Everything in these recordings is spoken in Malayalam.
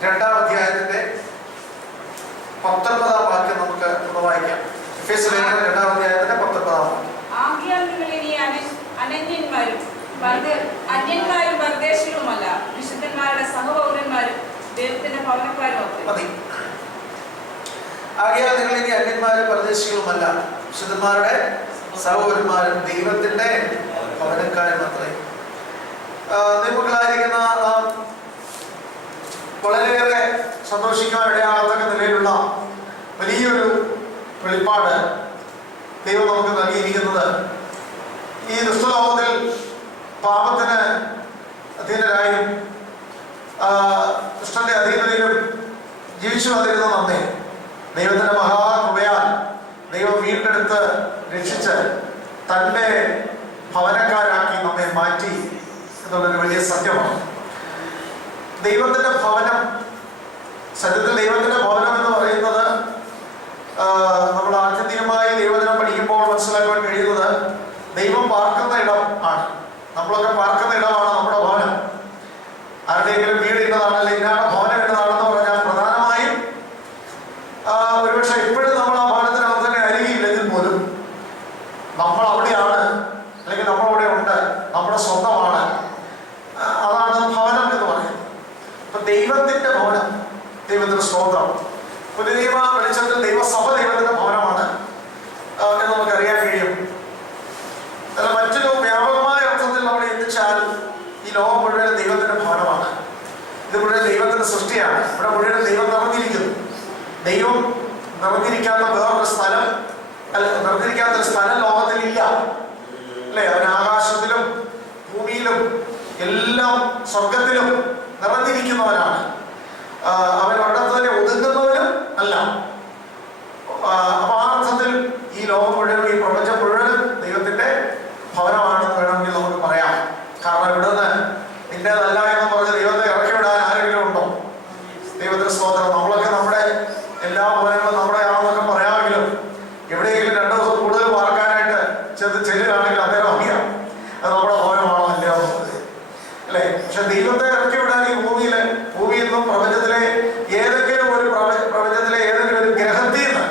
2-ാം അധ്യായത്തിന്റെ 19-ാം വാക്യം നമുക്ക് ഒന്ന് വായിക്കാം. എഫേസ്യർ 2-ാം അധ്യായത്തിന്റെ 19-ാം വാക്യം. ആകയാൽ നിങ്ങൾ ഇനി അന്യന്മാരും പരദേശികളുമല്ല, വിശുദ്ധന്മാരുടെ സഹപൗരന്മാരും ദൈവത്തിന്റെ ഭവനക്കാരും മതി. ആകയാൽ നിങ്ങൾ ഇനി അന്യന്മാരും പരദേശികളുമല്ല, വിശുദ്ധന്മാരുടെ സഹപൗരന്മാരും ദൈവത്തിന്റെ ഭവനക്കാരും അത്രേ. നിയമങ്ങളായിരിക്കുന്ന വളരെയേറെ സന്തോഷിക്കാൻ ഇടയാകത്തക്ക നിലയിലുള്ള വലിയൊരു വെളിപ്പാട് ദൈവം നമുക്ക് നൽകിയിരിക്കുന്നത്, ഈ ദുഷ്ടലോകത്തിൽ പാപത്തിന് അധീനരായും ദുഷ്ടന്റെ അധീനതയിലും ജീവിച്ചു വന്നിരുന്ന നമ്മെ ദൈവത്തിന്റെ മഹാകൃപയാൽ ദൈവം വീണ്ടെടുത്ത് രക്ഷിച്ച് തൻ്റെ ഭവനക്കാരാക്കി നമ്മെ മാറ്റി എന്നുള്ളൊരു വലിയ സത്യമാണ്. ദൈവത്തിന്റെ ഭവനം, സത്യത്തിൽ ദൈവത്തിന്റെ ഭവനം എന്ന് പറയുന്നത് നമ്മൾ ആത്യന്തികമായി ദൈവജനം പഠിക്കുമ്പോൾ മനസ്സിലാക്കാൻ കഴിയുന്നത് ദൈവം പാർക്കുന്ന ഇടം ആണ്. നമ്മളൊക്കെ പാർക്കുന്ന ഇടമാണ് നമ്മുടെ ഭവനം. ആരുടെയെങ്കിലും വീട് ഇന്നതാണ്, അല്ലെങ്കിൽ ഇന്നാണ് ഭവനം ഇന്നതാണെന്ന് പറഞ്ഞാൽ പ്രധാനമായും ഒരുപക്ഷെ ഇപ്പോഴും നമ്മൾ ആ ഭവനത്തിനകത്ത് തന്നെ അരികിയില്ലെങ്കിൽ പോലും നമ്മൾ അവിടെയാണ്, അല്ലെങ്കിൽ നമ്മളവിടെ ഉണ്ട്, നമ്മുടെ സ്വന്തമാണ്. അതാണ് ഭവനം എന്ന് പറയുന്നത്. അപ്പൊ ദൈവത്തിന്റെ ഭവനം, ദൈവത്തിന്റെ സ്വന്തം. പുതിയ നിയമ വെളിച്ചത്തിൽ ദൈവസഭ ദൈവത്തിന്റെ ഭവനമാണ് എന്ന് നമുക്കറിയാൻ കഴിയും. അല്ല, മറ്റൊരു വ്യാപകമായ അർത്ഥത്തിൽ നമ്മൾ ചിന്തിച്ചാൽ ഈ ലോകം മുഴുവൻ ദൈവത്തിന്റെ ഭവനമാണ്. ഇത് മുഴുവൻ ദൈവത്തിന്റെ സൃഷ്ടിയാണ്. ഇവിടെ മുഴുവൻ ദൈവം നിറഞ്ഞിരിക്കുന്നു. ദൈവം നിറഞ്ഞിരിക്കാത്ത വേറൊരു സ്ഥലം, നിറഞ്ഞിരിക്കാത്തൊരു സ്ഥലം ലോകത്തിൽ ഇല്ല, അല്ലെ? അവൻ ആകാശത്തിലും ഭൂമിയിലും എല്ലാം സ്വർഗത്തിലും നിറഞ്ഞിരിക്കുന്നവനാണ്. അവൻ ഒരിടത്ത് തന്നെ ഒതുങ്ങുന്നവനും അല്ല. അപ്പൊ ആ അർത്ഥത്തിൽ ഈ ലോകം മുഴുവൻ, ഈ പ്രപഞ്ചം മുഴുവനും ദൈവത്തിന്റെ ഭവനമാണെന്ന് വേണമെങ്കിൽ നമുക്ക് പറയാം. കാരണം ഇവിടുന്ന് നിന്റേതല്ല എന്ന് പറഞ്ഞ് ദൈവത്തെ ഇറക്കി വിടാൻ ആരെങ്കിലും ഉണ്ടോ? ദൈവത്തിന്റെ സ്തോത്രം. നമ്മളൊക്കെ നമ്മുടെ എല്ലാ ഭവനങ്ങളും നമ്മുടെ ആണെന്നൊക്കെ പറയാമെങ്കിലും എവിടെയെങ്കിലും 2 ദിവസം കൂടുതൽ പാർക്കാനായിട്ട് ചെല്ലുകയാണെങ്കിൽ അദ്ദേഹം അറിയാം അത് നമ്മുടെ ഭവനമാണോ അല്ലയോ അല്ലെ? പക്ഷെ ദൈവത്തെ ഇറക്കി വിടാൻ ഈ ഭൂമിയിൽ നിന്നും പ്രപഞ്ചത്തിലെ ഏതെങ്കിലും ഒരു പ്രപഞ്ചത്തിലെ ഏതെങ്കിലും ഒരു ഗ്രഹത്തിൽ നിന്ന്,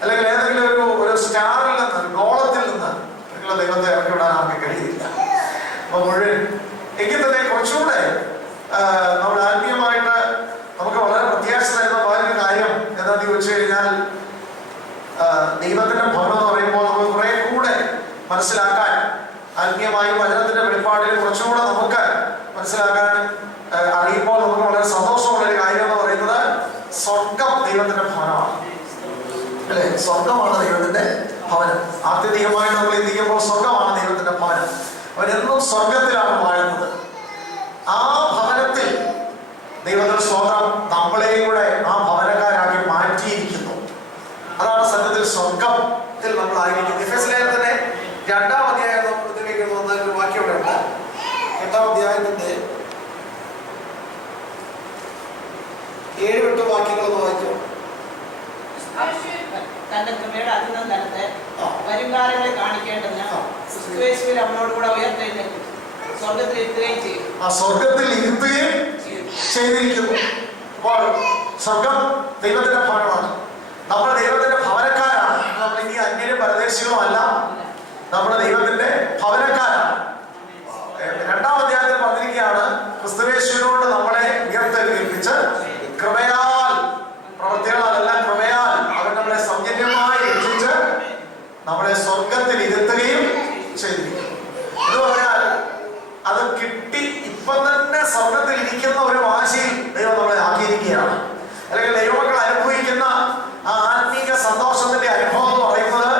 അല്ലെങ്കിൽ ഏതെങ്കിലും ഒരു സ്റ്റാറിൽ നിന്ന്, ഒരു ഗോളത്തിൽ നിന്ന് നിങ്ങളെ ദൈവത്തെ ഇറക്കി വിടാൻ നമുക്ക് കഴിയില്ല. അപ്പൊ മുഴുവൻ എങ്കിൽ തന്നെ കുറച്ചുകൂടെ നമ്മൾ ആത്മീയമായിട്ട് നമുക്ക് വളരെ പ്രത്യാശ തരുന്ന വേറൊരു കാര്യം എന്താണെന്ന് ചോദിച്ചു കഴിഞ്ഞാൽ, ദൈവത്തിന്റെ ഭവനം എന്ന് പറയുമ്പോൾ നമുക്ക് കുറെ കൂടെ മനസ്സിലാക്കാൻ, ആത്മീയമായും വചനത്തിന്റെ വെളിപ്പാടിൽ കുറച്ചുകൂടെ നമുക്ക് മനസ്സിലാക്കാൻ അറിയുമ്പോൾ നമുക്ക് വളരെ സന്തോഷമുള്ളൊരു കാര്യം എന്ന് പറയുന്നത്, സ്വർഗം ദൈവത്തിന്റെ ഭവനമാണ്, അല്ലെ? സ്വർഗമാണ് ദൈവത്തിന്റെ ഭവനം. ആത്യന്തികമായിട്ട് നമ്മൾ ചിന്തിക്കുമ്പോൾ സ്വർഗമാണ് ദൈവത്തിന്റെ ഭവനം. അവനെന്നും സ്വർഗത്തിലാണ് വാഴുന്നത്. ആ ഭവനത്തിൽ ദൈവത്തിന്റെ സ്തോത്രം നമ്മളെയും കൂടെ ആ ഭവനക്കാരാക്കി മാറ്റിയിരിക്കുന്നു. അതാണ് സത്യത്തിൽ സ്വർഗത്തിൽ നമ്മൾ ആയിരിക്കുന്നത്. എഫേസ്യർ ലേഖനത്തിന്റെ 2-ാം അധ്യായത്തിലേക്ക് വന്ന ഒരു വാക്യം ഇവിടെ ഉണ്ട്. 8-ാം അധ്യായത്തിന്റെ 7-8 വാക്യങ്ങളൊന്ന് വായിക്കും. തന്റെ കൃപയുടെ അധികം തലത്തെ വരുംകാലങ്ങളെ കാണിക്കേണ്ടതിന് ക്രിസ്തുയേശുവിൽ അവനോടുകൂടെ ഉയർത്തെഴുന്നേൽക്കും, സ്വർഗത്തിൽ ഇരുത്തുകയും ചെയ്യും. ആ സ്വർഗത്തിൽ ഇരുത്തുകയും ചെയ്തിരിക്കുന്നു. അപ്പോൾ സ്വർഗം ദൈവത്തിന്റെ ഭവനമാണ്. നമ്മൾ ദൈവത്തിന്റെ ഭവനക്കാരാണ്. നമ്മൾ ഇനി അന്യരും പരദേശികളും അല്ല, നമ്മുടെ ദൈവത്തിന്റെ ഭവനക്കാരാണ്. 2-ാം അധ്യായത്തിൽ പറഞ്ഞിരിക്കുകയാണ്, ക്രിസ്തുയേശുവിനോട് നമ്മളെ ഉയർത്തെഴുന്നേൽപ്പിച്ച് കൃപയാൽ, പ്രവൃത്തികളല്ല കൃപയാൽ അവൻ നമ്മളെ സൗജന്യമായി രക്ഷിച്ച് നമ്മളെ സ്വർഗത്തിൽ ഇരുത്തുകയും ചെയ്തിരിക്കുന്നു. എന്ന് പറഞ്ഞാൽ അത് കിട്ടി ഇപ്പം തന്നെ സ്വർഗത്തിൽ ഇരിക്കുന്ന ഒരു വാശിയിൽ ദൈവം നമ്മളെ ആക്കിയിരിക്കുകയാണ്. അല്ലെങ്കിൽ ദൈവമക്കൾ അനുഭവിക്കുന്ന ആ ആത്മീക സന്തോഷത്തിന്റെ അനുഭവം എന്ന് പറയുന്നത്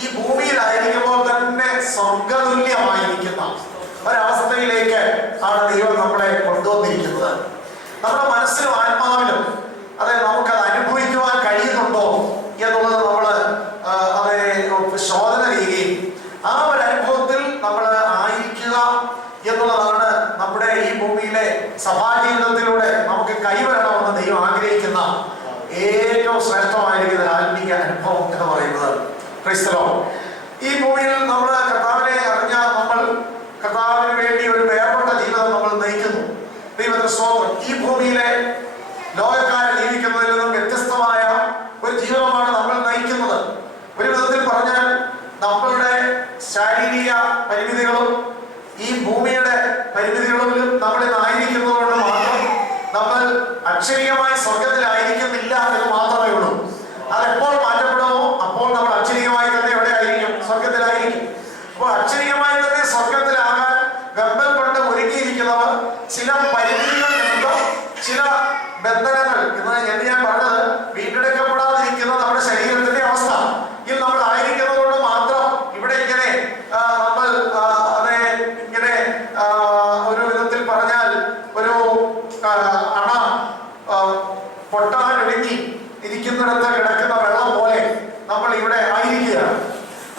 ഈ ഭൂമിയിലായിരിക്കുമ്പോൾ തന്നെ സ്വർഗതുല്യമായിരിക്കുന്ന ഒരവസ്ഥയിലേക്ക് ആണ് ദൈവം നമ്മളെ കൊണ്ടുവന്നിരിക്കുന്നത്. നമ്മുടെ മനസ്സിലും ആത്മാവിലും അതെ നമുക്കത് അനുഭവിക്കുവാൻ കഴിയുന്നുണ്ടോ എന്നുള്ളത് നമ്മൾ ശോധന ചെയ്യുകയും ആ ഒരു അനുഭവത്തിൽ നമ്മൾ ആയിരിക്കുക എന്നുള്ളതാണ് നമ്മുടെ ഈ ഭൂമിയിലെ സഭാജീവിതത്തിലൂടെ നമുക്ക് കൈവരണമെന്ന് ദൈവം ആഗ്രഹിക്കുന്ന ഏറ്റവും ശ്രേഷ്ഠമായിരിക്കുന്ന ആത്മീയ അനുഭവം എന്ന് പറയുന്നത്. ക്രൈസ്ത ലോർഡ്. ഈ ഭൂമിയിൽ നമ്മൾ കർത്താവിനെ അറിഞ്ഞ നമ്മൾ കർത്താവിന് വേണ്ടി ഒരു വേർപെട്ട ജീവിതം നമ്മൾ നയിക്കുന്നു. ദൈവത്തിന്റെ സ്തോത്രം. ഈ ഭൂമിയിലെ ഭൂമിയുടെ പരിമിതികളിലും നമ്മൾ ഇന്നായിരിക്കുന്നതുകൊണ്ട് മാത്രം നമ്മൾ അക്ഷരീയമായി സ്വർഗത്തിലായിരിക്കുന്നില്ല എന്ന് മാത്രമേ ഉള്ളൂ. അതെപ്പോൾ മാറ്റപ്പെടുമോ അപ്പോൾ നമ്മൾ അക്ഷരീയമായി തന്നെ എവിടെ ആയിരിക്കും? സ്വർഗത്തിലായിരിക്കും. അപ്പോൾ അക്ഷരീയമായി തന്നെ സ്വർഗത്തിലാകാൻ വെമ്പൽ കൊണ്ട് ഒരുങ്ങിയിരിക്കുന്നവർ ചില പരിമിതികൾ നിമിത്തം, ചില ബന്ധനങ്ങൾ എന്ന് ഞാൻ പറഞ്ഞത് വീണ്ടെടുക്കപ്പെടാതിരിക്കുന്ന നമ്മുടെ ശരീരത്തിന്റെ അവസ്ഥ ഇതിൽ നമ്മൾ ആയിരിക്കുന്നത് കൊണ്ട് മാത്രം ഇവിടെ ഇങ്ങനെ നമ്മൾ അതെ ഇങ്ങനെ ഒരു വിധത്തിൽ പറഞ്ഞാൽ ഒരു അണ പൊട്ടാനൊഴുങ്ങി ഇരിക്കുന്നിടത്ത് കിടക്കുന്ന വെള്ളം പോലെ നമ്മൾ ഇവിടെ ആയിരിക്കുകയാണ്.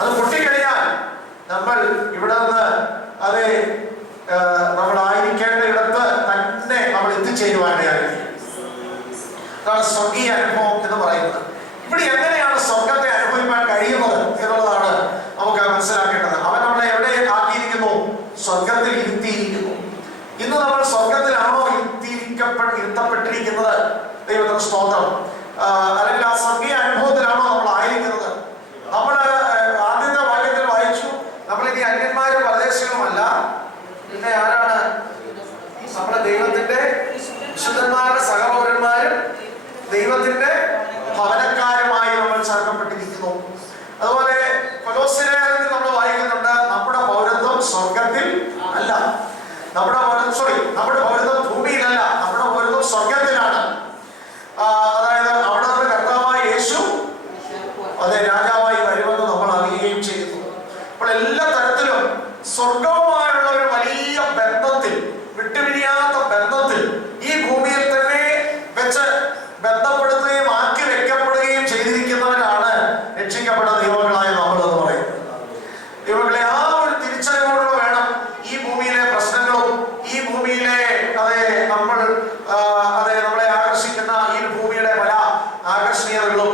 അത് പൊട്ടിക്കഴിഞ്ഞാൽ നമ്മൾ ഇവിടെ നിന്ന് അതെ നമ്മൾ ആയിരിക്കേണ്ട ഇടത്ത് തന്നെ നമ്മൾ എത്തിച്ചേരുവാനായിരിക്കും. അതാണ് സ്വർഗീയ അനുഭവം എന്ന് പറയുന്നത്. ഇവിടെ എങ്ങനെയാണ് സ്വർഗത്തെ അനുഭവിക്കാൻ കഴിയുന്നത് എന്നുള്ളതാണ് നമുക്ക് മനസ്സിലാക്കേണ്ടത്. അവൻ നമ്മളെ എവിടെ ആക്കിയിരിക്കുന്നു? സ്വർഗത്തിൽ ഇരുത്തിയിരിക്കുന്നു. ഇന്ന് നമ്മൾ സ്വർഗത്തിലാണോ ഇരുത്തപ്പെട്ടിരിക്കുന്നത്? ദൈവത്തിന് സ്തോത്രം. അല്ലെങ്കിൽ ആ സ്വർഗീയ അനുഭവത്തിലാണോ നമ്മൾ ആയിരിക്കുന്നത്? നമ്മൾ ആദ്യത്തെ വാക്യത്തിൽ വായിച്ചു, നമ്മൾ ഇനി അന്യന്മാരും പരദേശികളുമല്ല, പിന്നെ ആരാണ്? നമ്മുടെ ദൈവത്തിന്റെ വിശുദ്ധന്മാരുടെ സഹപൗരന്മാരും ദൈവത്തിന്റെ ഭവനക്കാരുമായി നമ്മൾ ചേർക്കപ്പെട്ടിരിക്കുന്നു. അതുപോലെ കൊലോസ്യരെ നമ്മൾ വായിക്കുന്നുണ്ട്, നമ്മുടെ പൗരത്വം സ്വർഗത്തിൽ അല്ല, നമ്മുടെ പൗരത്വം ഭൂമിയിലല്ല, നമ്മുടെ പൗരത്വം സ്വർഗത്തിലാണ്. അതായത് അവിടെ നിന്ന് കർത്താവായ യേശു അതെ രാജാവായി വരുമെന്ന് നമ്മൾ അറിയുകയും ചെയ്യുന്നു. അപ്പോൾ എല്ലാ തരത്തിലും സ്വർഗവുമായുള്ള ഒരു വലിയ ബന്ധത്തിൽ, വിട്ടുപിരിയാത്ത ബന്ധത്തിൽ ഈ ഭൂമിയിൽ തന്നെ വെച്ച് ബന്ധപ്പെടുത്തുകയും ആക്കി വെക്കപ്പെടുകയും ചെയ്തിരിക്കുന്നവരാണ് രക്ഷിക്കപ്പെട്ട ദൈവങ്ങളായ നമ്മൾ എന്ന് പറയുന്നത്. ദൈവങ്ങളെ ആ ഒരു തിരിച്ചറിവോട് വേണം ഈ ഭൂമിയിലെ പ്രശ്നങ്ങളും ഈ ഭൂമിയിലെ നമ്മളെ ആകർഷിക്കുന്ന ഈ ഭൂമിയുടെ പല ആകർഷണീയതകളും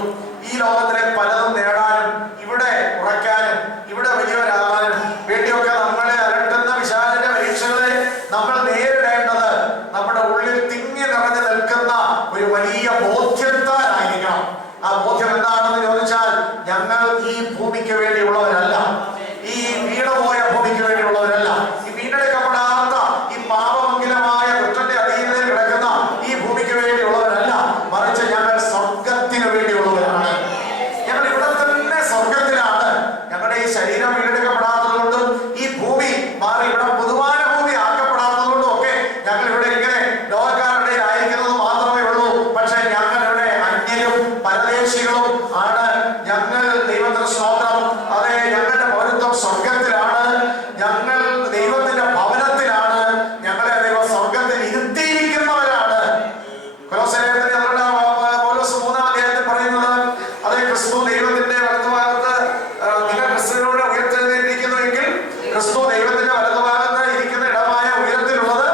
ഈ ലോകത്തിലെ പലതും നേടാനും ഇവിടെ ഉറയ്ക്കാനും ഇവിടെ വലിയവരാകാനും വേണ്ടിയൊക്കെ നമ്മളെ അലട്ടുന്ന വിശാലന്റെ പരീക്ഷകളെ നമ്മൾ നേരിടേണ്ടത് നമ്മുടെ ഉള്ളിൽ തിങ്ങി നിറഞ്ഞു നിൽക്കുന്ന ഒരു വലിയ ബോധ്യത്താലായിരിക്കണം. ആ ബോധ്യം എന്താണെന്ന് ചോദിച്ചാൽ, ഞങ്ങൾ ഈ ഭൂമിക്ക് വേണ്ടിയുള്ളവരല്ല, ഈ വീണുപോയ ഭൂമിക്ക് വേണ്ടിയുള്ളവരല്ല, ഈ വീണ്ടെടുക്കപ്പെടാത്ത ഈ പാപമംഗലമായ കുറ്റന്റെ അധീനതയിൽ കിടക്കുന്ന ഈ ഭൂമിക്ക് വേണ്ടിയുള്ളവരല്ല, മറിച്ച് ഞങ്ങൾ സ്വർഗത്തിന് വേണ്ടിയുള്ളവരാണ്. ഞങ്ങൾ ഇവിടെ തന്നെ സ്വർഗത്തിലാണ്. ഞങ്ങളുടെ ഈ ശരീരം വീണ്ടെടുക്കപ്പെടാത്തത് കൊണ്ടും ഈ ഭൂമി മാറി ഇവിടെ പൊതുവാന ഭൂമി ആക്കപ്പെടാത്തത് കൊണ്ടും ഒക്കെ ഞങ്ങൾ ഇവിടെ ഇങ്ങനെ ലോകക്കാരുടെ ആയിരിക്കുന്നത് മാത്രമേ ഉള്ളൂ. പക്ഷെ ഞങ്ങൾ ഇവിടെ അന്യരും പരദേശികളും ആണ്. ഞങ്ങൾ ദൈവത്തിന്റെ സ്തോത്രം, അതെ ഞങ്ങളുടെ പൗരത്വം സ്വർഗത്തിലാണ്, ഞങ്ങൾ ദൈവത്തിന്റെ ഭവനത്തിലാണ്, ഞങ്ങളെ ദൈവം സ്വർഗത്തിൽ ഇരുത്തിയിരിക്കുന്നവരാണ്. കൊലോസ്യലേഖനത്തിൽ പൗലോസ് 3-ാം അധ്യായത്തിൽ പറയുന്നത്, അതെ ക്രിസ്തു ദൈവത്തിന്റെ വലതുഭാഗത്ത്, നിങ്ങൾ ക്രിസ്തുവിനോട് ഉയർത്തെഴുന്നേറ്റിരിക്കുന്നുവെങ്കിൽ ക്രിസ്തു ദൈവത്തിന്റെ വലതുഭാഗത്ത് ഇരിക്കുന്ന ഇടമായ ഉയരത്തിലുള്ളത്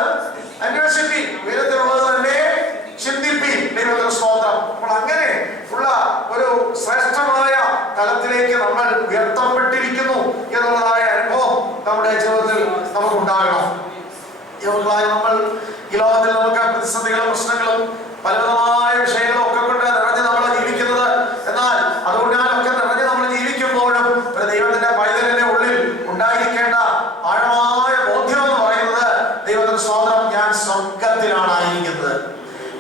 അന്വേഷിപ്പീൻ, ഉയരത്തിലുള്ളത് തന്നെ ചിന്തിപ്പീൻ. ദൈവത്തിന്റെ സ്തോത്രം. അപ്പോൾ അങ്ങനെ ഉള്ള ഒരു ശ്രേഷ്ഠമായ തലത്തിലേക്ക് നമ്മൾ ഉയർത്തപ്പെട്ടിരിക്കുന്നു എന്നുള്ളതായ അനുഭവം നമ്മുടെ ജീവിതത്തിൽ നമുക്കുണ്ടാകണം. നമ്മൾ ഈ ലോകത്തിൽ നമുക്ക് പ്രതിസന്ധികളും പ്രശ്നങ്ങളും പലവിധമായ വിഷയങ്ങളും ഒക്കെ കൊണ്ട് നിറഞ്ഞ് നമ്മൾ ജീവിക്കുന്നത്. എന്നാൽ അതുകൊണ്ടൊക്കെ നിറഞ്ഞ് നമ്മൾ ജീവിക്കുമ്പോഴും ഒരു ദൈവത്തിന്റെ പൈതലിന്റെ ഉള്ളിൽ ഉണ്ടായിരിക്കേണ്ട ആഴമായ ബോധ്യം എന്ന് പറയുന്നത്, ദൈവത്തിന്റെ സ്തോത്രം, ഞാൻ സ്വർഗത്തിലാണ് ആയിരിക്കുന്നത്,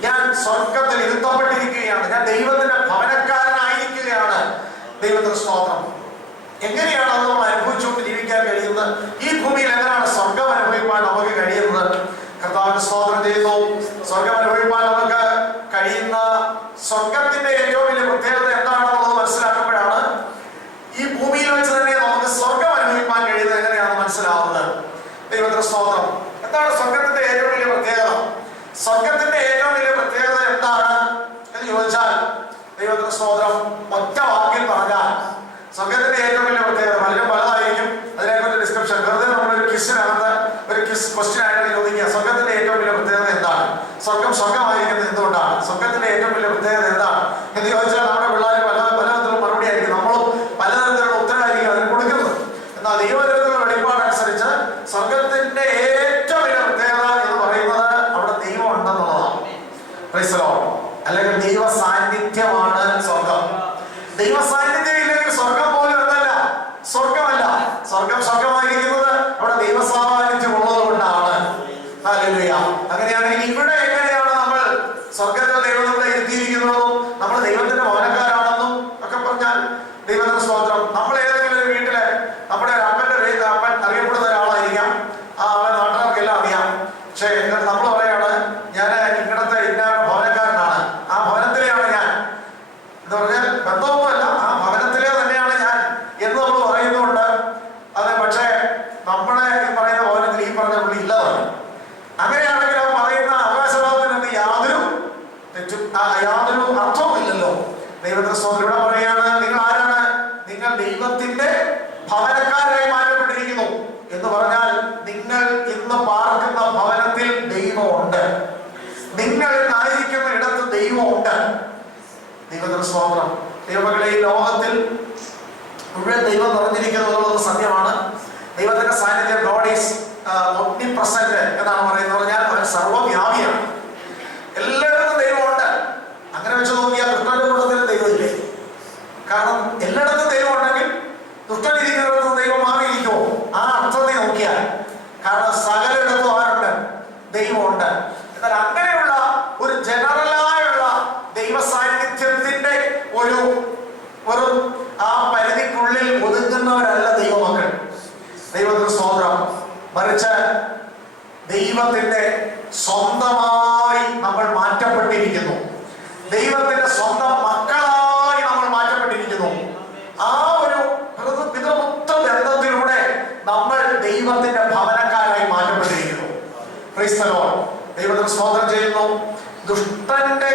ഞാൻ സ്വർഗത്തിൽ ഇരുത്തപ്പെട്ടിരിക്കുകയാണ്, ഞാൻ ദൈവത്തിന്റെ ഭവനക്കാരനായിരിക്കുകയാണ്. ദൈവത്തിന്റെ സ്തോത്രം. എങ്ങനെയാണ് അത് നമ്മൾ അനുഭവിച്ചുകൊണ്ട് ജീവിക്കാൻ കഴിയുന്നത്? ഈ ഭൂമിയിൽ എങ്ങനെയാണ് സ്വർഗം അനുഭവിക്കാൻ നമുക്ക് കഴിയുന്നത്? കർത്താവിന്റെ സ്തോത്രം ചെയ്യുന്നു. സ്വർഗം അനുഭവിക്കാൻ നമുക്ക് കഴിയുന്ന സ്വർഗത്തിന്റെ ഏറ്റവും വലിയ പ്രത്യേകത എന്താണെന്നുള്ളത് മനസ്സിലാക്കുമ്പോഴാണ് ഈ ഭൂമിയിൽ വെച്ച് തന്നെ നമുക്ക് സ്വർഗം അനുഭവിക്കാൻ കഴിയുന്നത് എങ്ങനെയാണെന്ന് മനസ്സിലാവുന്നത്. ദൈവത്തിന്റെ സ്തോത്രം. എന്താണ് സ്വർഗത്തിന്റെ ഏറ്റവും വലിയ പ്രത്യേകത? സ്വർഗത്തിന്റെ ഏറ്റവും വലിയ പ്രത്യേകത എന്താണ് എന്ന് ചോദിച്ചാൽ, ദൈവത്തിന്റെ സ്തോത്രം, ഒറ്റ വാക്കിൽ പറഞ്ഞാൽ സ്വർഗത്തിന്റെ ഏറ്റവും വലിയ പ്രത്യേകത പലരും പലതായിരിക്കും. അതിനെക്കുറിച്ച് ഡിസ്ക്രിപ്ഷൻ വെറുതെ നമ്മളൊരു ക്വിസിനകത്ത് ഒരു ക്വസ്റ്റ്യൻ ആയിട്ട് ചോദിക്കുക, സ്വർഗത്തിന്റെ ഏറ്റവും വലിയ പ്രത്യേകത എന്താണ്? സ്വർഗം സ്വർഗമായിരിക്കുന്നത് എന്തുകൊണ്ടാണ്? സ്വർഗത്തിന്റെ ഏറ്റവും വലിയ പ്രത്യേകത എന്താണ് എന്ന് ചോദിച്ചാൽ നമ്മുടെ പിള്ളേർ പലതരത്തിലുള്ള മറുപടി ആയിരിക്കും, നമ്മളും പലതരത്തിലുള്ള ഉത്തരവായിരിക്കും അതിന് കൊടുക്കുന്നത്. എന്നാൽ ദൈവത്തിലുള്ള വെളിപ്പാടനുസരിച്ച് സ്വർഗത്തിന്റെ ഏറ്റവും വലിയ പ്രത്യേകത എന്ന് പറയുന്നത് അവിടെ ദൈവം ഉണ്ടെന്നുള്ളതാണ്. Price the Lord. അല്ലെങ്കിൽ ദൈവ സാന്നിധ്യമാണ് സ്വർഗം. ദൈവ സാന്നിധ്യം ഇല്ലെങ്കിൽ സ്വർഗം പോലും എന്നല്ല, സ്വർഗമല്ല. സ്വർഗം സ്വർഗമായിരിക്കുന്നത് അവിടെ ദൈവ സാന്നിധ്യം ദൈവത്തിന് സ്തോത്രം. ദൈവമക്കളെ, ഈ ലോകത്തിൽ മുഴുവൻ ദൈവം നിറഞ്ഞിരിക്കുന്നു എന്നുള്ളത് സത്യമാണ്. ദൈവത്തിന്റെ സാന്നിധ്യം, ഗോഡ് ഈസ് omnipresent എന്നാണ് പറയുന്നത്. പറഞ്ഞാൽ അവൻ സർവ്വവ്യാപിയാണ്. എല്ലായിടത്തും ദൈവമുണ്ട്. അങ്ങനെ വെച്ച് നോക്കിയാൽ ദുഷ്ടന്റെ കൂട്ടത്തിൽ ദൈവമില്ലേ? കാരണം എല്ലായിടത്തും ദൈവം ഉണ്ടെങ്കിൽ ദുഷ്ടനിരിക്കുന്നിടത്തും ദൈവം മാറിയിരിക്കുമോ? ആ അർത്ഥത്തിൽ നോക്കിയാൽ. കാരണം സകലയിടത്തും ആരുണ്ട്? ദൈവമുണ്ട്. എന്നാൽ അങ്ങനെയുള്ള ഒരു ജനറലായുള്ള ദൈവ സാന്നിധ്യത്തിന്റെ ഒരു ആ പരിധിക്കുള്ളിൽ ഒതുങ്ങുന്നവരല്ല ദൈവമക്കൾ. ദൈവത്തിന് സ്തോത്രം. മറിച്ച് ദൈവത്തിന്റെ സ്വന്തമായി നമ്മൾ മാറ്റപ്പെട്ടിരിക്കുന്നു. ദൈവത്തിന്റെ സ്വന്തം മക്കളായി നമ്മൾ മാറ്റപ്പെട്ടിരിക്കുന്നു. ആ ഒരു പിതൃപുത്ര ബന്ധത്തിലൂടെ നമ്മൾ ദൈവത്തിന്റെ ഭവനക്കാരായി മാറ്റപ്പെട്ടിരിക്കുന്നു. Praise the Lord. ദൈവത്തിന് സ്തോത്രം ചെയ്യുന്നു. ദുഷ്ടന്റെ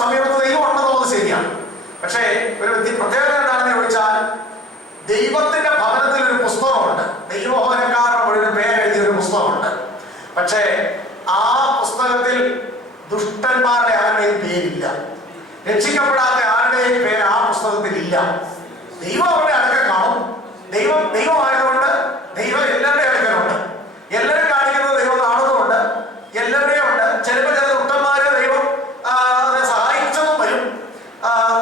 സമീപത്ത് ദൈവം ഉണ്ടെന്നുള്ളത് ശരിയാണ്. പക്ഷേ ഒരു പ്രത്യേകത എന്താണെന്ന് ചോദിച്ചാൽ, ദൈവത്തിന്റെ ഭവനത്തിൽ ഒരു പുസ്തകമുണ്ട്. ദൈവഭവനക്കാരുടെ മുഴുവൻ പേരെഴുതിയ ഒരു പുസ്തകമുണ്ട്. പക്ഷേ ആ പുസ്തകത്തിൽ ദുഷ്ടന്മാരുടെ ആരുടെയും പേരില്ല. രക്ഷിക്കപ്പെടാത്ത ആരുടെയും പേര് ആ പുസ്തകത്തിൽ ഇല്ല. ദൈവം അവരുടെ അടുക്ക കാണും. ദൈവമായതുകൊണ്ട് ദൈവം എല്ലാവരുടെയും അടുക്കലുണ്ട്. എല്ലാവരും കാണിക്കുന്നത് ദൈവം കാണുന്നുമുണ്ട്. എല്ലാവരുടെയും ഉണ്ട്. ചിലപ്പോൾ ചില ദുഷ്ടന്മാരെ ദൈവം സഹായിച്ചതും വരും.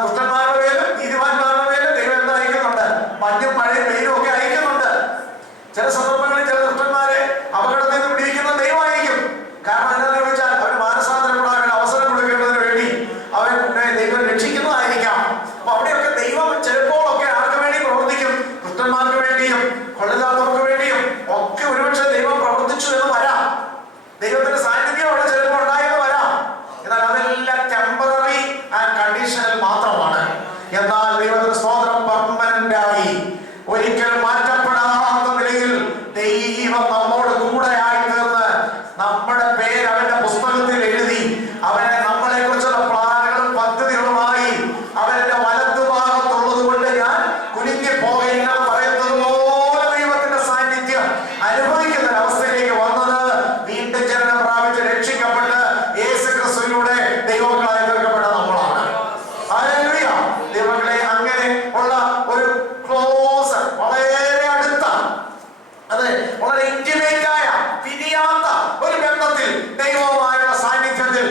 ദുഷ്ടന്മാരുടെ പേരും നീതിമാന്മാരുടെ പേരും ദൈവം എന്താ അയക്കുന്നുണ്ട്? മഞ്ഞും മഴയും വെയിലും ഒക്കെ അയക്കുന്നുണ്ട്. ചില സന്ദർഭങ്ങളിൽ ചില ദുഷ്ടന്മാരെ അപകടത്തിൽ നിന്ന് പിടിക്കുന്ന ദൈവമായിരിക്കും. കാരണം എന്താണെന്ന് ചോദിച്ചാൽ അവർ മാനസാന്തരപ്പെടാൻ അവസരം കൊടുക്കേണ്ടതിന് വേണ്ടി അവരെ ദൈവം രക്ഷിക്കുന്നതായിരിക്കാം. അപ്പൊ അവിടെയൊക്കെ ദൈവം ചിലപ്പോഴൊക്കെ ആർക്ക് വേണ്ടി പ്രവർത്തിക്കും? ദുഷ്ടന്മാർക്ക് വേണ്ടിയും കൊള്ളരുതാത്തവർക്ക് വേണ്ടിയും ഒക്കെ ഒരുപക്ഷെ ദൈവം പ്രവർത്തിച്ചു എന്ന് വരാം. ദൈവത്തിന്റെ സാന്നിധ്യം അവിടെ ചിലപ്പോൾ ഉണ്ടായെന്ന് വരാം. എന്നാൽ അതെല്ലാം ടെമ്പററി ആൻഡ് കണ്ടീഷണൽ മാത്രമാണ്. എന്നാൽ ദൈവത്തിന്റെ സ്തോത്രം പെർമനന്റായി ഒരിക്കലും മാറ്റപ്പെടാത്ത നിലയിൽ ദൈവം നമ്മോട് കൂടെ ആയി തീർന്ന് നമ്മുടെ പേര് അവന്റെ പുസ്തകത്തിൽ എഴുതി അവനെ നമ്മളെ കുറിച്ചുള്ള പ്ലാനുകളും പദ്ധതികളുമായി അവന്റെ വലതുഭാഗത്തുള്ളത് കൊണ്ട് ഞാൻ കുലുങ്ങി പോകയില്ല പറയുന്നത് പോലെ ദൈവത്തിന്റെ സാന്നിധ്യം അനുഭവിക്കുന്ന ഒരവസ്ഥയിലേക്ക് വന്നത് വീണ്ടും ജനനം പ്രാപിച്ച് രക്ഷിക്കപ്പെട്ട് യേശുക്രിസ്തുവിലൂടെ ദൈവങ്ങളായി തീർക്കപ്പെട്ട നമ്മളാണ്. ഹല്ലേലൂയ. ദൈവങ്ങളെ, അങ്ങനെ ഉള്ള ഒരു ക്ലോസ്, വളരെ അടുത്ത, അതെ, വളരെ ഇന്റിമേറ്റ് ആയ, പിരിയാത്ത ഒരു ബന്ധത്തിൽ ദൈവവുമായുള്ള സാന്നിധ്യത്തിൽ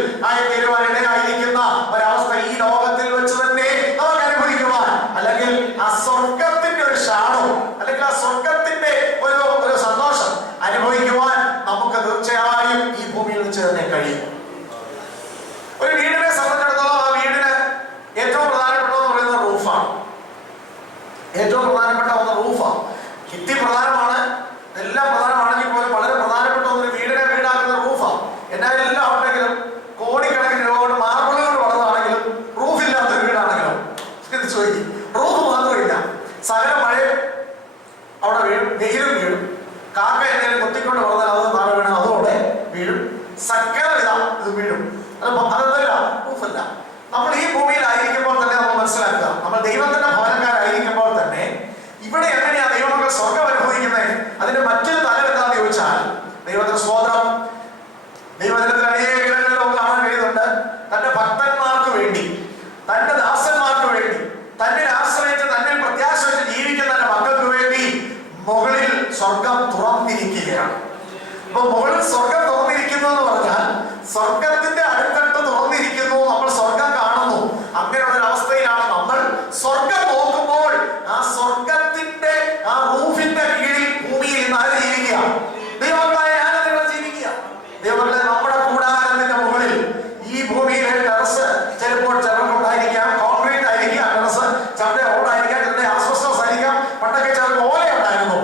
ആയിരിക്കുന്ന ഒരവസ്ഥ ഈ ലോകത്തിൽ വെച്ച് തന്നെ നമുക്ക് അനുഭവിക്കുവാൻ, അല്ലെങ്കിൽ ആ സ്വർഗത്തിന്റെ ഒരു ഷാഡോ, അല്ലെങ്കിൽ ആ സ്വർഗത്തിന്റെ ഒരു സന്തോഷം അനുഭവിക്കുവാൻ നമുക്ക് തീർച്ചയായും ഈ ഭൂമിയിൽ വെച്ച് തന്നെ കഴിയും. ഒരു വീടിനെ സംബന്ധിച്ചിടത്തോളം ആ വീടിന് ഏറ്റവും പ്രധാനപ്പെട്ടതെന്ന് പറയുന്നത് റൂഫാണ്. ഏറ്റവും പ്രധാനപ്പെട്ട ഒന്ന് റൂഫാണ്. ഭിത്തി പ്രധാനമാണ്, എല്ലാം പ്രധാനമാണെങ്കിൽ പോലും വളരെ പ്രധാനപ്പെട്ട ഒരു വീടിനെ വീടാക്കുന്ന റൂഫാണ്. എല്ലാം ഉണ്ടെങ്കിലും കോടിക്കണക്കിന് രൂപ കൊണ്ട് മാർബിളുകൾ വളർന്നതാണെങ്കിലും റൂഫില്ലാത്തൊരു വീടാണെങ്കിലും ചോദിക്കും, റൂഫ് മാത്രമില്ല, സകല മഴയും അവിടെ വീഴും, വെയിലും വീഴും, കാക്ക എന്തെങ്കിലും കൊത്തിക്കൊണ്ട് വളർന്നാൽ അത് താഴെ വീണാൽ അതോടെ വീഴും, സകല ഇത് വീഴും. അതെന്തല്ല, റൂഫല്ല. നമ്മൾ ഈ ഭൂമിയിലായിരിക്കുമ്പോൾ തന്നെ നമ്മൾ മനസ്സിലാക്കുക, നമ്മൾ ദൈവത്തിന്റെ ഭവനക്കാരായിരിക്കുമ്പോൾ തന്നെ ഇവിടെ എങ്ങനെയാ ദൈവമക്കൾ സ്വർഗം അനുഭവിക്കുന്നത്? അതിന്റെ മറ്റൊരു തലം എന്താണെന്ന് ചോദിച്ചാൽ, ദൈവത്തിന്റെ സ്തോത്രം, ദൈവത്തിന്റെ അനേക ഇടങ്ങളിൽ നമുക്ക് കാണാൻ കഴിയുന്നുണ്ട്. തന്റെ ഭക്തന്മാർക്ക് വേണ്ടി, തന്റെ ദാസന്മാർക്ക് വേണ്ടി, തന്നിൽ ആശ്രയിച്ച് തന്നിൽ പ്രത്യാശ വെച്ച് ജീവിക്കുന്ന തന്റെ മക്കൾക്ക് വേണ്ടി മുകളിൽ സ്വർഗം തുറന്നിരിക്കുകയാണ്. അപ്പൊ മുകളിൽ സ്വർഗം തുറന്നിരിക്കുന്നു എന്ന് പറഞ്ഞാൽ സ്വർഗത്തിന്റെ അടുത്തട്ട് തുറന്നിരിക്കുന്നു, നമ്മൾ സ്വർഗം കാണുന്നു. അങ്ങനെയുള്ള ഒരു അവസ്ഥയിലാണ് നമ്മൾ. സ്വർഗം നോക്കുമ്പോൾ ആ സ്വർഗത്തിന്റെ ആ റൂഫിന്റെ കീഴിൽ ഭൂമിയിൽ ഇന്ന് ആര് ജീവിക്കുക? ദൈവങ്ങളായ നിങ്ങൾ ജീവിക്കുക. ദൈവങ്ങളെ, നമ്മുടെ കൂടാരത്തിന്റെ മുകളിൽ ഈ ഭൂമിയിലെ ടെറസ് ചിലപ്പോൾ ചിലർക്കുണ്ടായിരിക്കാം, കോൺക്രീറ്റ് ആയിരിക്കാം ടെറസ്, ചിലരുടെ ഓടായിരിക്കാം, ചിലരുടെ ആസ്ബസ്റ്റോസ് ആയിരിക്കാം, പണ്ടൊക്കെ ചിലർക്ക് ഓല ഉണ്ടായിരുന്നു.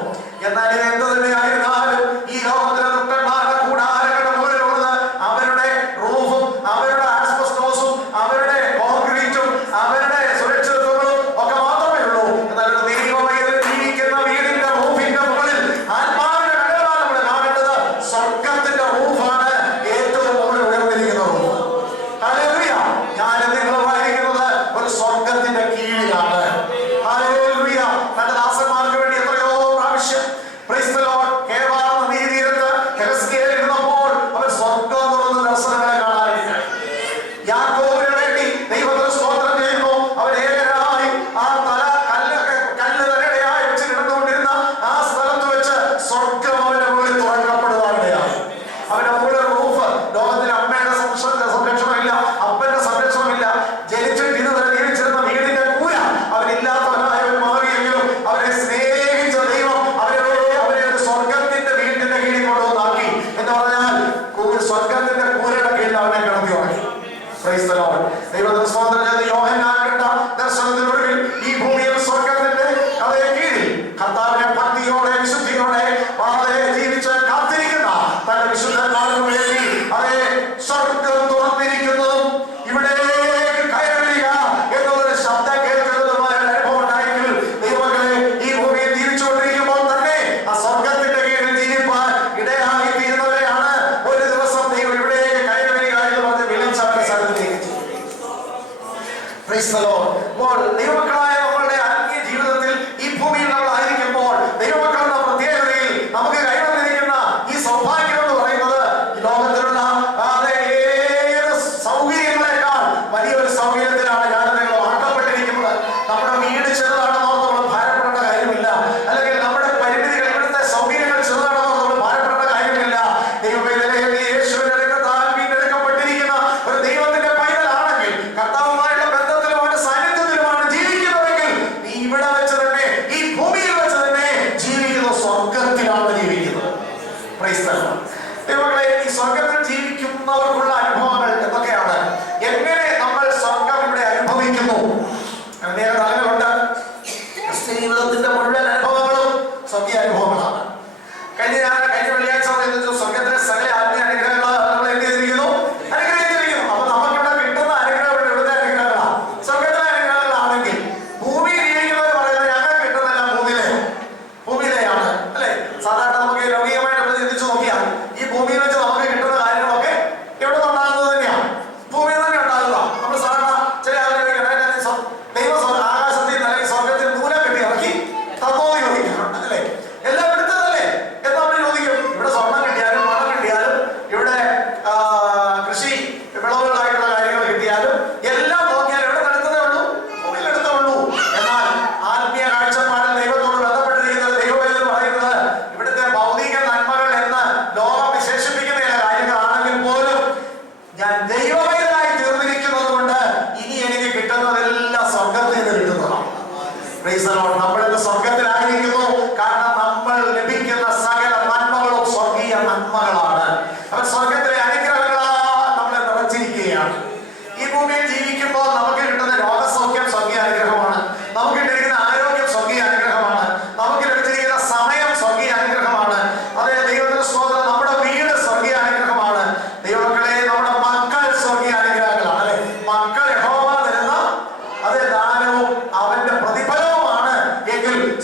എന്നാൽ ഇത് എന്ത് തന്നെയായിരുന്നാലും ഈ ലോകത്തിലെ ദുഷ്ടന്മാരുടെ കൂടാരങ്ങളുടെ മുകളിലുള്ളത് അവരുടെ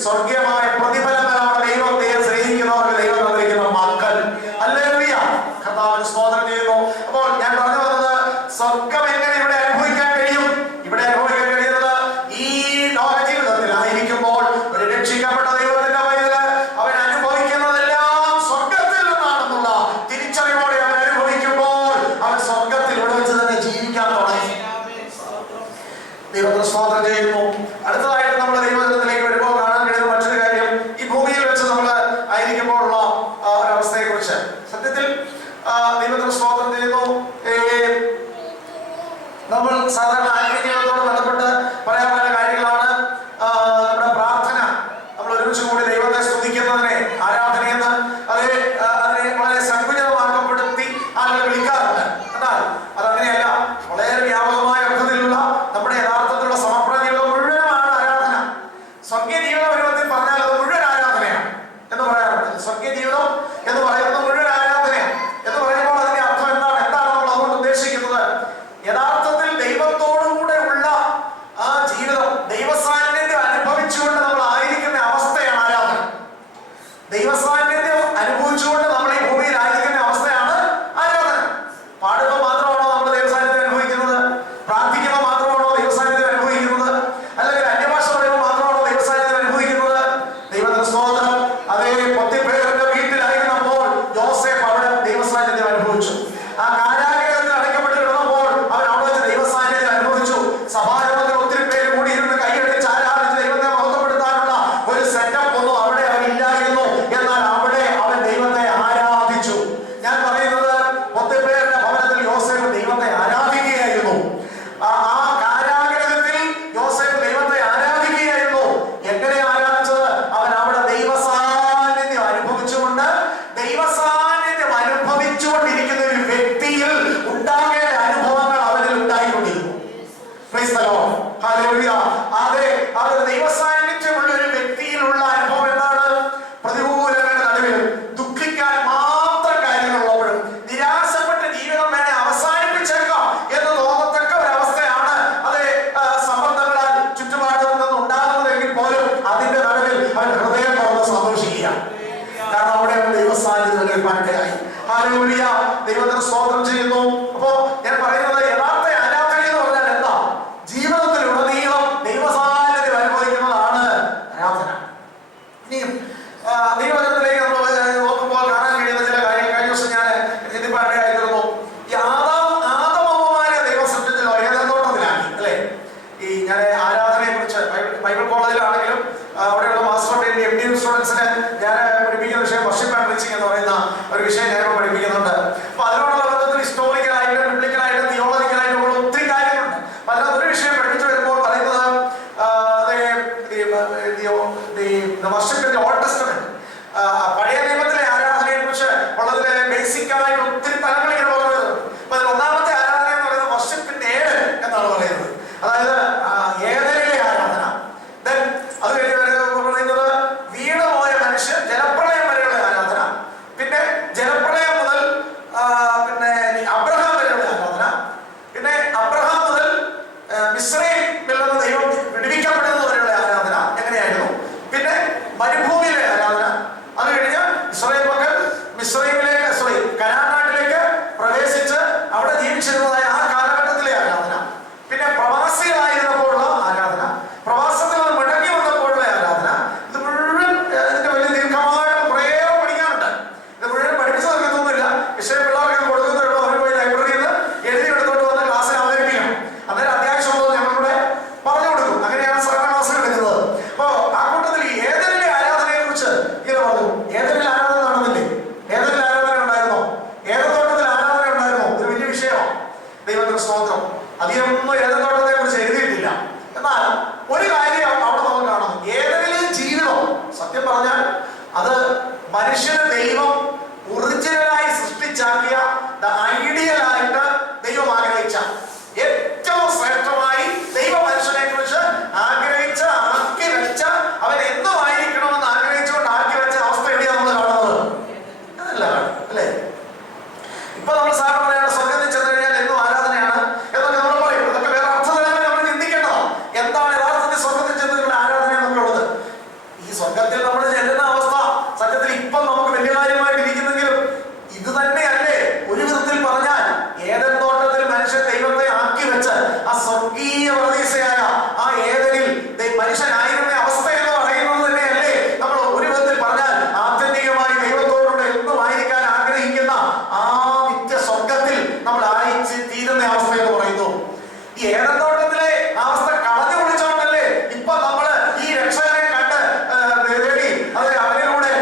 സ്വർഗീയമായ പ്രതിഫലങ്ങളാണ് ദൈവത്തെ സ്നേഹിക്കുന്നവർക്ക് ദൈവം തന്നിരിക്കുന്ന മക്കൾ. ഹല്ലേലൂയ. കർത്താവിന് സ്തോത്രം ചെയ്യുന്നു. അപ്പോൾ ഞാൻ പറഞ്ഞു വന്നത്, സ്വർഗം എങ്ങനെ ഇവിടെ അനുഭവിക്കാൻ കഴിയും? ഇവിടെ അനുഭവിക്കാൻ കഴിയുന്നത് ഈ ലോക ജീവിതത്തിലായിരിക്കുമ്പോൾ ഒരു രക്ഷിക്കപ്പെട്ട ദൈവത്തിന്റെ വഴിയില് അവൻ അനുഭവിക്കുന്നതെല്ലാം സ്വർഗത്തിൽ നിന്നാണെന്നുള്ള തിരിച്ചറിവോടെ അവൻ അനുഭവിക്കുമ്പോൾ അവൻ സ്വർഗത്തിൽ ഇവിടെ വെച്ച് തന്നെ ജീവിക്കാൻ തുടങ്ങി. ദൈവത്തിന് സ്തോത്രം ചെയ്യുന്നു. അടുത്തതായിട്ട് നമ്മൾ ദൈവജനത്തിലേക്ക് വരുമ്പോൾ കാണാൻ കഴിയുന്ന മറ്റൊരു കാര്യം, ഈ ഭൂമിയിൽ വെച്ച് നമ്മൾ ആയിരിക്കുമ്പോഴുള്ള ഒരവസ്ഥയെ കുറിച്ച്. സത്യത്തിൽ ദൈവത്തിന് സ്തോത്രം ചെയ്യുന്നു. നമ്മൾ സാധാരണ ആത്മീയതയോട് ബന്ധപ്പെട്ട് പറയാനുള്ള കാര്യങ്ങളാണ് നമ്മുടെ പ്രാർത്ഥന. നമ്മൾ ഒരുമിച്ച് കൂടി ദൈവത്തെ സ്തുതിക്കുന്നതിനെ ആരാധനയെന്ന് അതിനെ വളരെ സങ്കുചിതമാക്കപ്പെടുത്തി ആളുകൾ വിളിക്കാറുണ്ട്. എന്നാൽ അതങ്ങനെയല്ല. വളരെ വ്യാപകമായ അർത്ഥത്തിലുള്ള നമ്മുടെ യഥാർത്ഥത്തിലുള്ള സമർപ്പണ ജീവിതം മുഴുവനാണ് ആരാധന. സ്വർഗീയ ജീവിതം ഒരുവിധത്തിൽ പറഞ്ഞാൽ അത് മുഴുവൻ ആരാധനയാണ് എന്ന് പറയാറുണ്ട്. സ്വർഗീയ ജീവിതം എന്ന് പറയുന്നത് മുഴുവൻ ആരാധനയാണ് എന്ന് പറയുമ്പോൾ അതിന്റെ അർത്ഥം എന്താണ്? എന്താണ് നമ്മൾ അതുകൊണ്ട് ഉദ്ദേശിക്കുന്നത്? യഥാർത്ഥത്തിൽ ദൈവത്തോടുകൂടെ ഉള്ള ആ ജീവിതം, ദൈവസാന്നിധ്യം അനുഭവിച്ചുകൊണ്ട് നമ്മൾ ആയിരിക്കുന്ന അവസ്ഥയാണ് ആരാധന. ദൈവസാന്നിധ്യം അനുഭവിച്ചുകൊണ്ട് നമ്മൾ ഈ ഭൂമിയിൽ ആയിരിക്കുന്ന അവസ്ഥയാണ് ആരാധന. പാടുമ്പോൾ മാത്രമാണോ നമ്മൾ ദൈവസാന്നിധ്യം അനുഭവിക്കുന്നത്? പ്രാർത്ഥിക്കുമ്പോൾ മാത്രമാണോ ദൈവസാന്നിധ്യം അനുഭവിക്കുന്നത്? അല്ലെങ്കിൽ അന്യഭാഷ പറയുമ്പോൾ മാത്രമാണോ ദൈവസാന്നിധ്യം അനുഭവിക്കുന്നത്? ദൈവത്തിന്റെ സ്തോത്രം. അതേ പൊത്തിപ്പേരുടെ വീട്ടിലായിരുന്നപ്പോൾ യോസേഫ് അവിടെ ദൈവസാന്നിധ്യം അനുഭവിച്ചു. ആ കാരാഗ്രഹത്തിൽ അടയ്ക്കപ്പെട്ട് കിടന്നപ്പോൾ അവൻ അവിടെ വെച്ച് ദൈവസാന്നിധ്യം അനുഭവിച്ചു. സഭായോഗത്തിൽ ഒത്തിരി പേര് കൂടി ഇരുന്ന് കൈയടിച്ച് ആരാധിച്ച് ദൈവത്തെ മഹത്വപ്പെടുത്താനുള്ള ഒരു സെറ്റപ്പ് ഒന്നും അവിടെ അവൻ ഇല്ലായിരുന്നു. എന്നാൽ അവിടെ അവൻ ദൈവത്തെ ആരാധിച്ചു. ഞാൻ പറയുന്നത്, പൊത്തിപ്പേരുടെ ഭവനത്തിൽ യോസേഫ് ദൈവത്തെ ആരാധിക്കുകയായിരുന്നു. ആ കാരാഗ്രഹത്തിൽ യോസേഫ് ദൈവത്തെ ആരാധിക്കുകയായിരുന്നു. എങ്ങനെ ആരാധിച്ചത്? അവൻ അവിടെ ദൈവസാന്നിധ്യം അനുഭവിച്ചുകൊണ്ട്, ദൈവസാന്നിധ്യം അനുഭവിച്ചുകൊണ്ടിരിക്കുന്ന ഒരു വ്യക്തിയിൽ ഉണ്ടാകേണ്ട അനുഭവങ്ങൾ അവനിൽ ഉണ്ടായിക്കൊണ്ടിരുന്നു. Praise the Lord. ഹല്ലേലൂയ. അതെ, അത് ദൈവസാന്നിധ്യമുള്ള ഒരു വ്യക്തിയിലുള്ള അനുഭവം എന്താണ്? പ്രതികൂലങ്ങളുടെ നടുവിൽ ദുഃഖിക്കാൻ മാത്രം കാര്യങ്ങളുള്ളപ്പോഴും നിരാശപ്പെട്ട ജീവിതം വേണേ അവസാനിപ്പിച്ചേക്കാം എന്ന് തോന്നത്തക്ക ഒരവസ്ഥയാണ് അത് സമ്മർദ്ദങ്ങളാൽ ചുറ്റുപാടും നിന്ന് ഉണ്ടാകുന്നതെങ്കിൽ പോലും അതിന്റെ നടുവിൽ അവൻ ഹൃദയം തുറന്ന് സന്തോഷിക്കുക. കാരണം അവിടെ അവൻ ദൈവസാന്നിധ്യം കേൾപ്പാനിടയായി. ഹല്ലേലൂയ. ദൈവത്തിന് സ്തോത്രം ചെയ്യുന്നു. അപ്പോ ഞാൻ പറയുന്നത്, യഥാർത്ഥ ആരാധന എന്ന് പറഞ്ഞാൽ എന്താ? ജീവിതത്തിലുടനീളം ദൈവസാന്നിധ്യം അനുഭവിക്കുന്നതാണ് ആരാധന. ഇനിയും ദൈവജനത്തിലേക്ക് നമ്മൾ നോക്കുമ്പോൾ കാണാൻ കഴിയുന്ന ചില കാര്യങ്ങൾ. കഴിഞ്ഞ ദിവസം ഞാൻ ചിന്തിപ്പാനിടയായിരുന്നു. ഈ ആദമവ്വമാരെ ദൈവം സൃഷ്ടിച്ചല്ലോ ഏതെന്തോട്ടത്തിലാക്കി അല്ലേ? ഈ ഞാൻ ആരാധനയെ കുറിച്ച് ബൈബിൾ കോളേജിലാണെങ്കിലും അവിടെയുള്ള മാസ്റ്റർ ഓഫ് MD സ്റ്റുഡൻസിന് ഞാൻ പഠിപ്പിക്കുന്ന വിഷയം വർഷിപ്പ് ആൻഡ് പ്രീച്ചിങ് എന്ന് പറയുന്ന ഒരു വിഷയം ഞാൻ പഠിപ്പിക്കുന്നുണ്ട്. അപ്പൊ അതിനോടുള്ള ബന്ധത്തിൽ ഹിസ്റ്റോറിക്കലായിട്ടും ബിബ്ലിക്കലായിട്ടും തിയോളജിക്കലായിട്ടും ഉള്ള ഒത്തിരി കാര്യങ്ങളുണ്ട്. അപ്പൊ അതിനകത്ത് ഒരു വിഷയം പഠിപ്പിച്ചു വരുമ്പോൾ പറയുന്നത് worship in the old testament, പഴയ നിയമത്തിലെ ആരാധനയെ കുറിച്ച് വളരെ ബേസിക് ആയിട്ട് ഒത്തിരി തലങ്ങൾ ഇങ്ങനെ പറഞ്ഞു വരുന്നു. അപ്പൊ അതിൽ ഒന്നാമത്തെ ആരാധന എന്ന് പറയുന്നത് വർഷിപ്പിന്റെ ഏഴ് എന്നാണ് പറയുന്നത്. അതായത് ഏഴരിലെ ആരാധന. ദെൻ അത് കഴിഞ്ഞ് പറയുന്നത് വീണുപോയ മനുഷ്യൻ ജലപ്രളയം വരെയുള്ള ആരാധന. പിന്നെ ജലപ്രളയം മുതൽ പിന്നെ അബ്രഹാം വരെയുള്ള ആരാധന. പിന്നെ അബ്രഹാം മുതൽ മിസ്രൈമിൽ നിന്ന് ദൈവം വിടുവിക്കപ്പെടുന്നത് വരെയുള്ള ആരാധന എങ്ങനെയായിരുന്നു. പിന്നെ മരുഭൂമിയിലെ ആരാധന. അത് കഴിഞ്ഞ് ഇസ്രായേൽ മക്കൾ കനാൻ നാട്ടിലേക്ക് പ്രവേശിച്ച് അവിടെ ജീവിച്ചിരുന്നതായ ആ കാലഘട്ടത്തിലെ ആരാധന. പിന്നെ പ്രവാസികളായിരുന്നപ്പോഴുള്ള ആരാധന. പ്രവാസത്തിൽ നിന്ന് മടങ്ങി വന്നപ്പോഴുള്ള ആരാധന. ഇത് മുഴുവൻ ഇതിന്റെ വലിയ ദീർഘമായിട്ട് കുറേ പഠിക്കാനുണ്ട്. ഇത് മുഴുവൻ പഠിപ്പിച്ചു തീർക്കത്തൊന്നുമില്ല. വിഷയം പിള്ളേർക്ക് കൊടുക്കുന്നതോ അവർ പോയി ലൈബ്രറിയിൽ നിന്ന് എഴുതി എടുത്തോണ്ട് വന്ന് ക്ലാസ്സിൽ അവതരിപ്പിക്കണം. അന്നേരം അത്യാവശ്യമുള്ളത് ഞങ്ങളിവിടെ പറഞ്ഞു കൊടുക്കും. അങ്ങനെയാണ് സകല ക്ലാസ് എടുക്കുന്നത്. അപ്പോ ആ കൂട്ടത്തിൽ ഏതെങ്കിലും ആരാധനയെ കുറിച്ച് ഇങ്ങനെ പറഞ്ഞു. ഏതെങ്കിലും ആരാധന നടന്നില്ലേ? ഏതെങ്കിലും ആരാധന ഉണ്ടായിരുന്നോ? ഏതൊരു തോട്ടത്തിൽ ആരാധന ഉണ്ടായിരുന്നോ? ഒരു വലിയ വിഷയമാണ്. ദൈവത്തിന്റെ സ്തോത്രം. അധികമൊന്നും ഏതൊരു തോട്ടത്തെ കുറിച്ച് എഴുതിയിട്ടില്ല. എന്നാൽ ഒരു കാര്യം അവിടെ നമ്മൾ കാണുന്നു. ഏതെങ്കിലും ജീവിതം സത്യം പറഞ്ഞാൽ അത് മനുഷ്യന് ദൈവം ഒറിജിനലായി സൃഷ്ടിച്ചാക്കിയ ഐഡിയലായിട്ട് ദൈവം ആഗ്രഹിച്ച ഏറ്റവും ശ്രേഷ്ഠമായി ദൈവ മനുഷ്യനെ കുറിച്ച് ആഗ്രഹിച്ച ആക്കി വെച്ച അവൻ എന്നും ആയിരിക്കണമെന്ന് ആഗ്രഹിച്ചുകൊണ്ട് ആക്കി വെച്ച അവസ്ഥ എവിടെയാണ് നമ്മൾ കാണുന്നത്? അതല്ല അല്ലേ? ഇപ്പൊ നമ്മൾ സാറ് പറയാണ് സ്വർഗത്തിൽ ചെന്ന് കഴിഞ്ഞാൽ എന്നും ആരാധനയാണ് എന്നൊക്കെ നമ്മൾ പറയും. അതൊക്കെ വേറെ അർത്ഥതലങ്ങൾ നമ്മൾ ചിന്തിക്കേണ്ടതാണ്. എന്താണ് യഥാർത്ഥത്തിൽ സ്വർഗത്തിൽ ചെന്നിട്ടുള്ള ആരാധന എന്നൊക്കെ ഉള്ളത്? ഈ സ്വർഗത്തിൽ നമ്മൾ ചെല്ലുന്ന അവസ്ഥ സത്യത്തിൽ ഇപ്പം നമുക്ക് വലിയ കാര്യമായിട്ടിരിക്കുന്നെങ്കിലും ഇത് തന്നെയല്ലേ ഒരു വിധത്തിൽ പറഞ്ഞാൽ ഏദൻ തോട്ടത്തിൽ മനുഷ്യൻ ദൈവത്തെ ആക്കി വെച്ച് ആ സ്വർഗീയ പ്രതീക്ഷയായ ആ ഏദനിൽ മനുഷ്യനായിരുന്ന അവസ്ഥ എന്ന് പറയുന്നത് തന്നെയല്ലേ നമ്മൾ ഒരു വിധത്തിൽ പറഞ്ഞാൽ ആത്യന്തികമായി ദൈവത്തോടുകൂടെ എന്നും ആയിരിക്കാൻ ആഗ്രഹിക്കുന്ന ആ നിത്യ സ്വർഗത്തിൽ നമ്മൾ ആയിച്ച് തീരുന്ന അവസ്ഥ എന്ന് പറയുന്നു. ഈ ഏദൻ തോട്ടത്തിലെ അവസ്ഥ കളഞ്ഞു കുളിച്ചോണ്ടല്ലേ ഇപ്പൊ നമ്മള് ഈ രക്ഷകനെ കണ്ട് നേടി അത് അവരിലൂടെ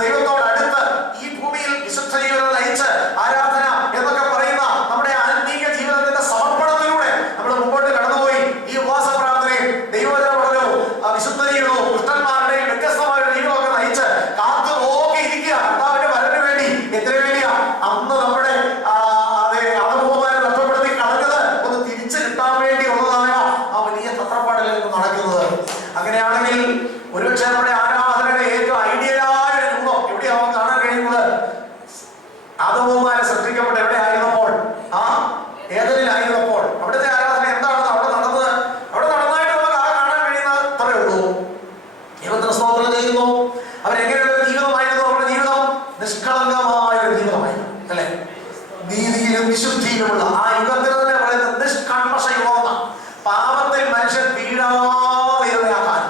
ദൈവത്തോട് അടുത്ത് ഈ ഭൂമിയിൽ വിശുദ്ധ ജീവിതം നയിച്ച് ആരാധന എന്നൊക്കെ പറയുന്ന നമ്മുടെ ആത്മീയ ജീവിതത്തിന്റെ സമർപ്പണത്തിലൂടെ നമ്മൾ മുമ്പോട്ട് കടന്നുപോയി. ഈ ഉപവാസ പ്രാർത്ഥനയും ദൈവവചന പഠനവും വിശുദ്ധ ജീവിതവും കൃഷ്ണന്മാരുടെയും വ്യത്യസ്തമായ ജീവിതമൊക്കെ നയിച്ച് കാത്തു നോക്കി ഇരിക്കുക കർത്താവിന്റെ വരവിന് വേണ്ടി. എന്തിനു വേണ്ടിയാ? അന്ന് നമ്മുടെ അനുഭവമായി നഷ്ടപ്പെടുത്തി കളഞ്ഞത് ഒന്ന് തിരിച്ചു കിട്ടാൻ വേണ്ടി ഉള്ളതായ ആ വലിയ തത്രപ്പാടിൽ നടക്കുന്നത്. അങ്ങനെയാണെങ്കിൽ ഒരുപക്ഷെ നമ്മുടെ ആരാധനയുടെ ഏറ്റവും ഐഡിയലായ രൂപം എവിടെയാവും കാണാൻ കഴിയുന്നത്? ആദവുമാരെ സൃഷ്ടിക്കപ്പെട്ട് എവിടെയായിരുന്നപ്പോൾ? ആ ഏദനിലായിരുന്നപ്പോൾ. അവിടുത്തെ ആരാധന എന്താണെന്ന് അവിടെ നടന്നത്? അവിടെ നടന്നായിട്ട് നമുക്ക് കാണാൻ കഴിയുന്നത് ഇത്രയേ ഉള്ളൂ. ദൈവത്തിന് സ്തോത്രം ചെയ്യുന്നു. അവരെങ്ങനെയുള്ള ജീവിതമായിരുന്നു? അവരുടെ ജീവിതം നിഷ്കളങ്കമായ ഒരു ജീവിതമായിരുന്നു, അല്ലെ? നീതിയിലും വിശുദ്ധിയിലുമുള്ള ആ യുഗത്തിൽ തന്നെ പറയുന്നത് നിഷ്കൺമഷ യുഗം. പാപത്തിൽ മനുഷ്യൻ വീഴാതെ ഇരുന്നയാക്കാൻ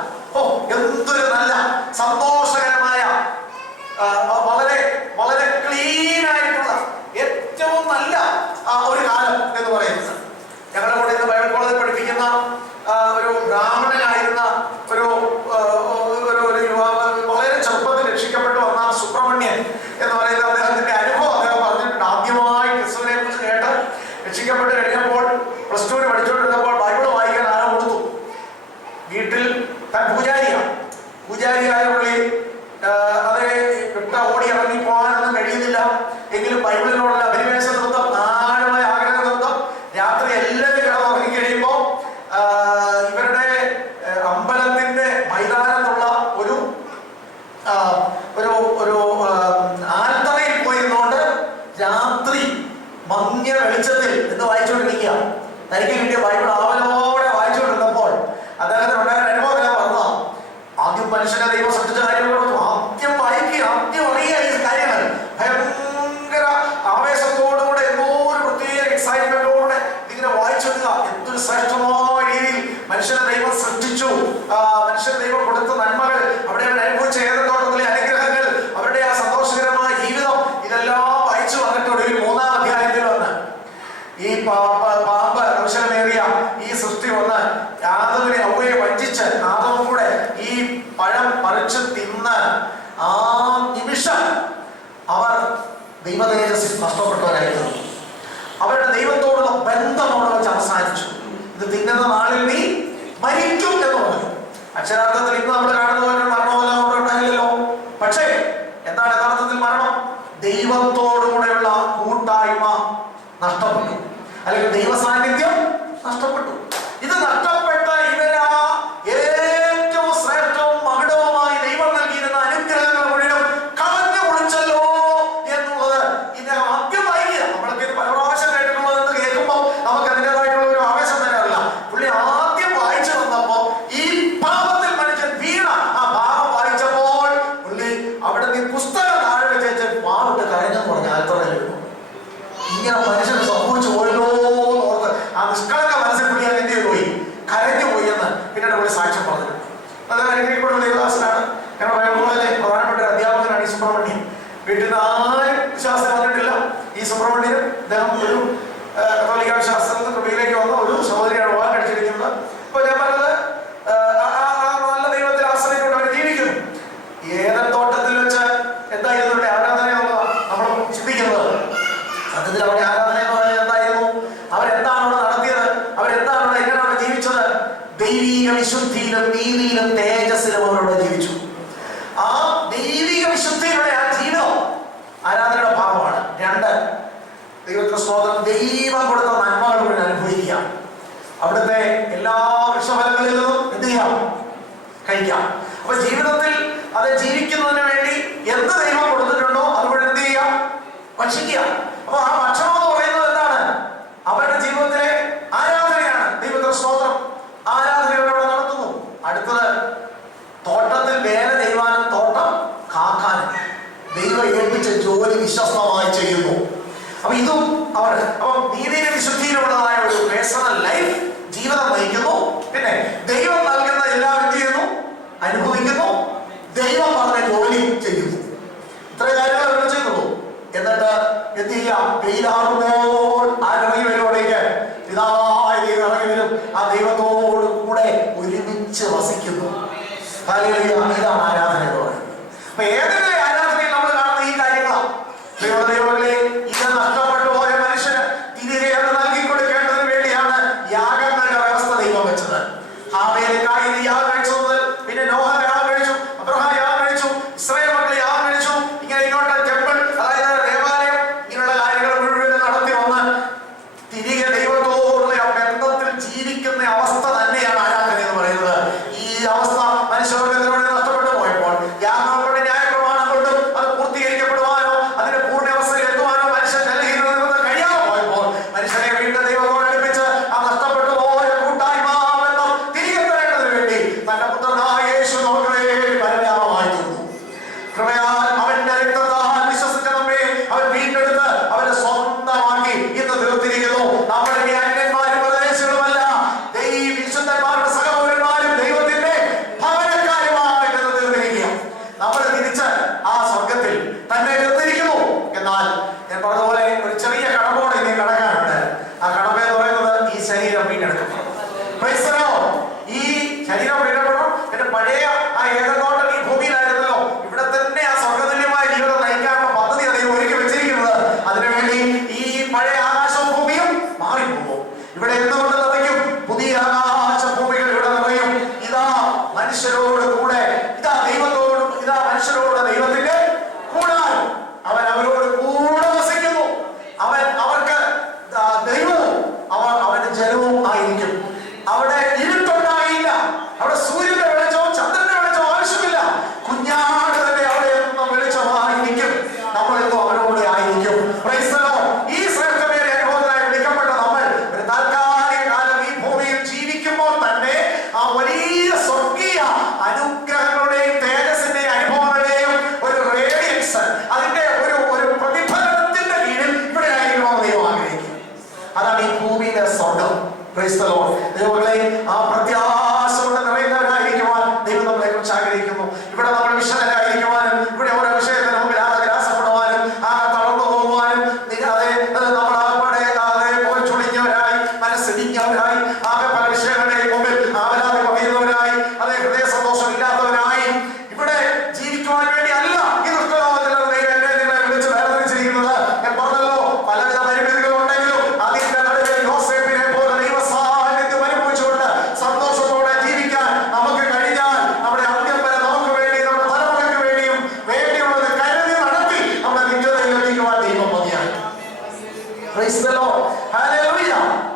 എന്തൊരു നല്ല സന്തോഷകരമായ വളരെ വളരെ ക്ലീൻ ആയിട്ടുള്ള ഏറ്റവും നല്ല ഒരു കാലം എന്ന് പറയുന്നത്. ഞങ്ങളുടെ കൂടെ ഇന്ന് ബൈബിൾ കോളേജിൽ പഠിപ്പിക്കുന്ന ഒരു ബ്രാഹ്മണനായിരുന്ന ഒരു യുവാവ് വളരെ ചെറുപ്പത്തിൽ രക്ഷിക്കപ്പെട്ടു വന്ന സുബ്രഹ്മണ്യൻ എന്ന് പറയുന്ന അദ്ദേഹത്തിന്റെ അനുഭവം അദ്ദേഹം പറഞ്ഞിട്ടുണ്ട്. ആദ്യമായി ക്രിസ്തുവിനെ കുറിച്ച് കേട്ട് രക്ഷിക്കപ്പെട്ട് കഴിഞ്ഞപ്പോൾ +2 പഠിച്ചുകൊണ്ടിരുന്നപ്പോൾ ബൈബിൾ വായിക്കാൻ ആരോ കൊടുത്തു. വീട്ടിൽ താൻ പൂജാരിയായ പുള്ളി അത് വിട്ട ഓടി ഇറങ്ങി പോകാനൊന്നും കഴിയുന്നില്ല. എങ്കിലും ബൈബിളിനോടുള്ള അഭിനിവേശ നിമിത്തം, ആഴമായ ആഗ്രഹ നിമിത്തം രാത്രി എല്ലാവരും കിടന്നുറങ്ങി കഴിയുമ്പോൾ ഇവരുടെ അമ്പലത്തിന്റെ മൈതാനത്തുള്ള ഒരു ആൽത്തറയിൽ പോയിരുന്നുകൊണ്ട് രാത്രി മങ്ങിയ വെളിച്ചത്തിൽ എന്ന് വായിച്ചുകൊണ്ടിരിക്കുക. തനിക്ക് കിട്ടിയ ബൈബിൾ ആവലോടെ വായിച്ചുകൊണ്ടിരുന്നപ്പോൾ അദ്ദേഹത്തിന് ഉണ്ടായ അനുഭവം ഞാൻ പറഞ്ഞ ആദ്യം മനുഷ്യനെ ദൈവം സൃഷ്ടിച്ച കാര്യങ്ങളോട് ആദ്യം വായിക്കുക, ആദ്യം അറിയുക ഈ കാര്യങ്ങൾ. ഭയങ്കര ആവേശത്തോടുകൂടെ എന്തോ ഒരു പ്രത്യേക എക്സൈറ്റ്മെന്റോടെ ഇതിങ്ങനെ വായിച്ചെടുക്കുക. എന്തൊരു ശ്രേഷ്ഠമായ രീതിയിൽ മനുഷ്യനെ ദൈവം സൃഷ്ടിച്ചു, മനുഷ്യൻ ദൈവം കൊടുത്ത നന്മകൾ, അവിടെ അനുഭവിച്ച ഏതെന്തോട്ടത്തിലെ അനുഗ്രഹങ്ങൾ, അവരുടെ ആ സന്തോഷകരമായ ജീവിതം, ഇതെല്ലാം വായിച്ചു വന്നിട്ട് ഒടുവിൽ 3-ാം അധ്യായത്തിൽ വന്ന് ഈ പാമ്പ് ദോഷമേറിയ ഈ സൃഷ്ടി വന്ന് ആദമിനെ അവയെ വഞ്ചിച്ച് ആദമും കൂടെ ഈ പഴം പറിച്ച് തിന്ന് ആ നിമിഷം അവർ ദൈവതേജസ്സിൽ നഷ്ടപ്പെട്ടവരായിരുന്നു. അവരുടെ ദൈവത്തോടുള്ള ബന്ധം അവിടെ വെച്ച് അവസാനിച്ചു. ഇത് തിന്നുന്ന നാളിൽ നീ മരിക്കും എന്ന് പറഞ്ഞു. അക്ഷരാർത്ഥത്തിൽ ഇന്ന് നമ്മൾ കാണുന്ന പോലെ മരണമല്ല അവിടെ ഉണ്ടായില്ലല്ലോ. പക്ഷേ എന്താണ് യഥാർത്ഥത്തിൽ മരണം? ദൈവത്തോടുകൂടെയുള്ള കൂട്ടായ്മ നഷ്ടപ്പെട്ടു, അല്ലെങ്കിൽ ദൈവ സാന്നിധ്യം നഷ്ടപ്പെട്ടു. ഇത് നഷ്ടപ്പെട്ട ഇവരാ ഏറ്റവും ശ്രേഷ്ഠവും മകുടവുമായി ദൈവം നൽകിയിരുന്ന അനുഗ്രഹങ്ങൾ മുഴുവൻ കളഞ്ഞു കുളിച്ചല്ലോ എന്നുള്ളത് ഇദ്ദേഹം ആദ്യം വായിക്കുക. നമ്മളൊക്കെ ഇത് പല പ്രാവശ്യം കേട്ടിട്ടുള്ളതെന്ന് കേൾക്കുമ്പോൾ നമുക്ക് അതിൻ്റെതായിട്ടുള്ള ഒരു ആവേശം തരാറില്ല. പുള്ളി ആദ്യം വായിച്ചു തന്നപ്പോ ഈ പാപത്തിൽ മനുഷ്യൻ വീണ ആ ഭാഗം വായിച്ചപ്പോൾ പുള്ളി അവിടെ നീ പുസ്തകം താഴെ വെച്ച് വാവിട്ട് കരഞ്ഞെന്ന് പറഞ്ഞ ആൽത്തറയിലിരുന്നു. ഇങ്ങനെ മനുഷ്യന് സംഭവിച്ചു പോയല്ലോ ഓർത്ത് ആ നിഷ്കളങ്ക മനസ്സിൽ പുള്ളി അങ്ങനെ പോയി കരഞ്ഞു പോയി എന്ന് പിന്നീട് പുള്ളി സാക്ഷ്യം പറഞ്ഞു. അത് അനുഗ്രഹിക്കപ്പെടുന്ന ദേവദാസനാണ്. ഞങ്ങളുടെ ബൈബിളിലെ പ്രധാനപ്പെട്ട ഒരു അധ്യാപകനാണ് ഈ സുബ്രഹ്മണ്യൻ. വീട്ടിൽ നിന്ന് ആരും വിശ്വാസം വന്നിട്ടില്ല. ഈ സുബ്രഹ്മണ്യനും അദ്ദേഹം ഒരു കത്തോലിക്ക വിശ്വാസത്തിൽ കൃപയിലേക്ക് വന്ന ഒരു സഹോദരിയാണ് വിവാഹം കഴിച്ചിരിക്കുന്നത്. അപ്പൊ ഞാൻ പറഞ്ഞത് നല്ല ദൈവത്തിൽ ആശ്രയിച്ചുകൊണ്ട് അവർ ജീവിക്കുന്നു. ഏദൻ തോട്ടത്തിൽ വെച്ച് എന്തായിരുന്നു ഇവിടെ ആരാധന എന്നുള്ളതാണ് നമ്മൾ ചിന്തിക്കുന്നത്. സത്യത്തിൽ അവരുടെ ആരാധന എന്ന് പറയുന്നത് എന്തായിരുന്നു? അവരെന്താണ് അവിടെ നടത്തിയത്? അവരെന്താണ് അവിടെ എങ്ങനെയാണ് ജീവിച്ചത്? ദൈവിക വിശുദ്ധിയിലും നീതിയിലും തേജസ്സിലും അവരോട് ജീവിച്ചു. ആ ദൈവിക വിശുദ്ധിയുടെ ആ ജീവിതം ആരാധനയുടെ ഭാഗമാണ്. 2, ദൈവത്തിന് സ്തോത്രം, ദൈവം കൊടുത്ത നന്മകൾ മുഴുവൻ അനുഭവിക്കുക. അവിടുത്തെ എല്ലാ വൃക്ഷഫലങ്ങളിൽ നിന്നും എന്ത് ചെയ്യാം? കഴിക്കാം. അപ്പൊ ജീവിതത്തിൽ അത് ജീവിക്കുന്നതിന് വേണ്ടി എന്ത് ദൈവം കൊടുത്തിട്ടുണ്ടോ അതുകൊണ്ട് എന്ത് ചെയ്യാം? ഭക്ഷിക്കുക. അപ്പൊ ആ ഭക്ഷണം എന്ന് പറയുന്നത് എന്താണ്? അവരുടെ ജീവിതത്തിലെ ആരാധനയാണ്. ദൈവത്തിന്റെ സ്തോത്രം, ആരാധനയോടെ നടത്തുന്നു. അടുത്തത് തോട്ടത്തിൽ വേല നിർവഹിച്ച ജോലി വിശ്വസ്തമായി ചെയ്യുന്നു. അപ്പൊ ഇതും അവർ നീതിയും വിശുദ്ധിയിലുള്ളതായ ഒരു പേഴ്സണൽ ലൈഫ് ജീവിതം നയിക്കുന്നു. പിന്നെ ദൈവം നൽകുന്ന എല്ലാം എന്ത് ചെയ്യുന്നു? അനുഭവിക്കുന്നു. ദൈവം പറഞ്ഞ ജോലി ചെയ്യുന്നു. ഇത്രയും കാര്യങ്ങൾ അവർ ചെയ്യുന്നുള്ളൂ. എന്നിട്ട് എന്ത് ചെയ്യാം? വെയിലാറുമ്പോൾ ഇറങ്ങി വരുമ്പോഴേക്ക് പിതാവായ ദൈവം ഇറങ്ങി വരും. ആ ദൈവത്തോട് കൂടെ ഒരുമിച്ച് വസിക്കുന്നു. ഇതാണ് ആരാധന എന്ന് പറയുന്നത്. അപ്പൊ ഏതെങ്കിലും ആരാധനയിൽ നമ്മൾ കാണുന്ന ഈ കാര്യങ്ങളാണ്. ദൈവങ്ങളെ, ഇത് നഷ്ടപ്പെട്ടു പോയ മനുഷ്യന് തിരികെ അത് നൽകിക്കൊടുക്കേണ്ടതിന് വേണ്ടിയാണ് യാഗങ്ങളുടെ വ്യവസ്ഥ ദൈവം വെച്ചത്. ഹാബേലിനായി യാഗം കഴിച്ചു മുതൽ പിന്നെ നോഹ യാഗം കഴിച്ചു, അബ്രഹാം യാഗം കഴിച്ചു, ഇസ്രായേൽ മക്കൾ യാഗം കഴിച്ചു. ഇങ്ങനെ ഇങ്ങോട്ട് ടെമ്പിൾ, അതായത് ദേവാലയം, ഇങ്ങനെയുള്ള കാര്യങ്ങൾ മുഴുവൻ നടത്തി വന്ന് തിരികെ ദൈവത്തോടുള്ള ബന്ധത്തിൽ ജീവിക്കുന്ന അവസ്ഥ തന്നെയാണ് ആരാധന എന്ന് പറയുന്നത്. ഈ അവസ്ഥ മനുഷ്യവർഗത്തിലൂടെ നഷ്ടപ്പെട്ടു പോയപ്പോൾ യാഗങ്ങളുടെ ന്യായപ്രമാണം കൊണ്ടും അത് പൂർത്തീകരിക്കപ്പെടുവാനോ അതിന്റെ പൂർണ്ണാവസ്ഥയിൽ എത്തുവാനോ മനുഷ്യൻ നൽകിയിരുന്നത് കഴിയാതെ പോയപ്പോൾ മനുഷ്യനെ വീണ്ടും ദൈവത്തോട് അടുപ്പിച്ച് ആ നഷ്ടപ്പെട്ടു പോയ കൂട്ടായ്മ ബന്ധം തിരികെ തരേണ്ടതിന് വേണ്ടി തന്റെ പുത്രനായ യേശു നമുക്ക് വേണ്ടി പരമയാഗമായി തീർന്നു. കൃപയാൽ അവന്റെ രക്തത്താൽ വിശ്വസിച്ച നമ്മെ അവൻ വീണ്ടെടുത്ത് അവനെ സ്വന്തമാക്കി ഇന്ന് തീർത്തിരിക്കുന്നു. നമ്മുടെ ഈ അന്യന്മാരും പ്രദേശങ്ങളുമല്ല, വിശുദ്ധന്മാരുടെ സഹപൗരന്മാരും ദൈവത്തിന്റെ ഭവനക്കാരുമായിട്ട് തീർന്നിരിക്കുക. നമ്മൾ തിരിച്ച് ആ സ്വർഗത്തിൽ തന്നെ തീർത്തിരിക്കുന്നു. എന്നാൽ ഞാൻ പറഞ്ഞതുപോലെ ഒരു ചെറിയ കടമ്പോടെ ഇനി കടക്കാനുണ്ട്. ആ കടമ എന്ന് പറയുന്നത് ഈ ശരീരം വീണ്ടെടുക്കണം. ഈ ശരീരം വീണ്ടെടുക്കണം. എന്റെ പഴയ ആ ഏകോട്ടം ഈ ഭൂമിയിലായിരുന്നല്ലോ, ഇവിടെ തന്നെ ആ സ്വർഗതുല്യമായ ജീവിതം നയിക്കാനുള്ള പദ്ധതി അദ്ദേഹം ഒരുക്കി വെച്ചിരിക്കുന്നത്. അതിനുവേണ്ടി ഈ പഴയ ആകാശവും ഭൂമിയും മാറിപ്പോകും. ഇവിടെ എന്തുകൊണ്ട് നിറയും? പുതിയ ആകാശ ഭൂമികൾ ഇവിടെ നിറയും. ഇതാ മനുഷ്യരോട് കൂടെ, ഇതാ ദൈവത്തോടും, ഇതാ മനുഷ്യരോട് ദൈവത്തിന്റെ കൂടാൻ അവൻ അവരോട് കൂടെ വസിക്കുന്നു. അവൻ അവർക്ക് ദൈവവും അവന്റെ ജലവും ആയിരിക്കും. അവിടെ ഇരുട്ടുണ്ടായില്ല. അവിടെ സൂര്യന്റെ വെളിച്ചവും ചന്ദ്രന്റെ വെളിച്ചവും ആവശ്യമില്ല. കുഞ്ഞാട് തന്നെ അവിടെ എന്നും വെളിച്ചമായിരിക്കും. നമ്മളെന്തോ അവരോട് ആയിരിക്കും. ഈ ശ്രേഷ്ഠമേറിയ അനുഭവത്തിനായി വിളിക്കപ്പെട്ട നമ്മൾ ഒരു താൽക്കാലിക കാലം ഈ ഭൂമിയിൽ ജീവിക്കുമ്പോൾ തന്നെ ആ വലിയ സ്വർഗീയ അനുഗ്രഹങ്ങളുടെയും തേജസ്സിന്റെയും അനുഭവങ്ങളുടെയും ഒരു റേഡിയൻസ്, അതിന്റെ ഒരു പ്രതിഫലനത്തിന്റെ കീഴിൽ ഇവിടെ ആയിരിക്കണമെന്ന് ദൈവം ആഗ്രഹിക്കും. അതാണ് ഈ ഭൂമിയിലെ സ്വർഗം. ദൈവങ്ങളെ, ആ പ്രത്യാശ കൊണ്ട് നിറയുന്നവരായിരിക്കുവാൻ ദൈവം നമ്മളെ കുറിച്ച് ആഗ്രഹിക്കുന്നു. ഇവിടെ നമ്മൾ വിശദരായിരിക്കുവാനും ഇവിടെ ഓരോ വിഷയത്തിന് മുമ്പിൽ നിരാശപ്പെടുവാനും തളർന്നു പോകുവാനും നമ്മൾ പോയി ചുളിഞ്ഞവരായി, മനസ്സിടിഞ്ഞവരായി, ആകെ പല വിഷയങ്ങളുടെയും മുമ്പിൽ ആവലാതി പറയുന്നവരായി, അതേ ഹൃദയ സന്തോഷം ഇല്ലാത്തവരായി ഇവിടെ ജീവിക്കുവാൻ വേണ്ടി അല്ല ഈ ദുഷ്ടലോകത്തിൽ ദൈവം എന്നെ നിങ്ങളെ വിളിച്ച് വേർതിരിച്ചിരിക്കുന്നത്. ഞാൻ പറഞ്ഞല്ലോ, പലവിധ പരിമിതികൾ ഉണ്ടെങ്കിലും അതിന്റെ നടുവിൽ യോസേഫിനെ പോലെ ദൈവ സാന്നിധ്യം അനുഭവിച്ചുകൊണ്ട് സന്തോഷത്തോടെ ജീവിക്കാൻ നമുക്ക് കഴിഞ്ഞാൽ നമ്മുടെ അന്ത്യം വരെ നമുക്ക് വേണ്ടി, നമ്മുടെ തലമുറയ്ക്ക് വേണ്ടിയും വേണ്ടിയുള്ളത് കരുതി നടത്തി നമ്മുടെ നിത്യതയിൽ എത്തിക്കുവാൻ ദൈവം മതിയായി.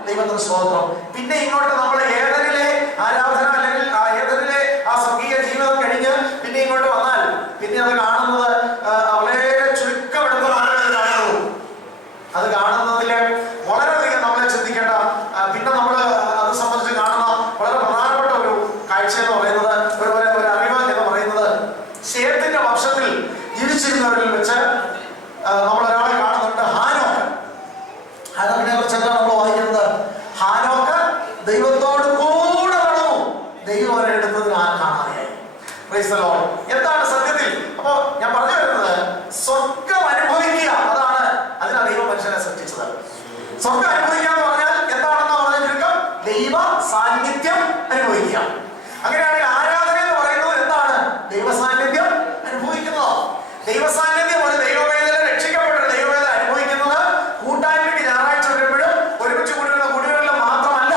ദൈവത്തിന് സ്തോത്രം. പിന്നെ ഇങ്ങോട്ട് നമ്മൾ ഏതനിലെ ആരാധന അല്ലെങ്കിൽ ഏതനിലെ ആ സ്വർഗീയ ജീവിതം കഴിഞ്ഞ് പിന്നെ ഇങ്ങോട്ട് വന്നാൽ പിന്നെ അത് കാണുന്നത് വളരെ ചുരുക്കമെടുത്ത ആളുകൾ കാണുള്ളൂ. അത് കാണുന്നതില് വളരെയധികം നമ്മളെ ചിന്തിക്കേണ്ട, പിന്നെ നമ്മൾ അത് സംബന്ധിച്ച് കാണുന്ന വളരെ പ്രധാനപ്പെട്ട ഒരു കാഴ്ച എന്ന് പറയുന്നത്, ഒരു അറിവ് എന്ന് പറയുന്നത്, ശേത്തിന്റെ വർഷത്തിൽ ജീവിച്ചിരുന്നവരിൽ വെച്ച് നമ്മൾ ഒരാളെ കാണുന്നുണ്ട്, ഹാനോക്ക്. ഹാനോക്കിനെ കുറിച്ച് എന്താ നമ്മൾ വായിക്കുന്നത്? ഹാനോക്ക് ദൈവത്തോട് കൂടെ നടന്നു, ദൈവം അവരെ എടുത്തതിന് കാണാതെയായി. എന്താണ് സത്യത്തിൽ? അപ്പോ ഞാൻ പറഞ്ഞു വരുന്നത്, സ്വർഗം അനുഭവിക്കുക, അതാണ് അതിനാണ് ദൈവം മനുഷ്യനെ സൃഷ്ടിച്ചത്. സ്വർഗം അനുഭവിക്കുക എന്ന് പറഞ്ഞാൽ എന്താണെന്ന് പറഞ്ഞ ചുരുക്കം ദൈവ സാന്നിധ്യം അനുഭവിക്കുക. അങ്ങനെയാണെങ്കിൽ ആരാധന എന്ന് പറയുന്നത് എന്താണ്? ദൈവ സാന്നിധ്യം അനുഭവിക്കുന്നത്. ദൈവ സാന്നിധ്യം ഒരു ദൈവവേദന, രക്ഷിക്കപ്പെട്ട ദൈവവേദന അനുഭവിക്കുന്നത് കൂട്ടായ്മയ്ക്ക് ഞായറാഴ്ച വരുമ്പോഴും ഒരുമിച്ച് കൂടുന്ന കുടികളിൽ മാത്രമല്ല,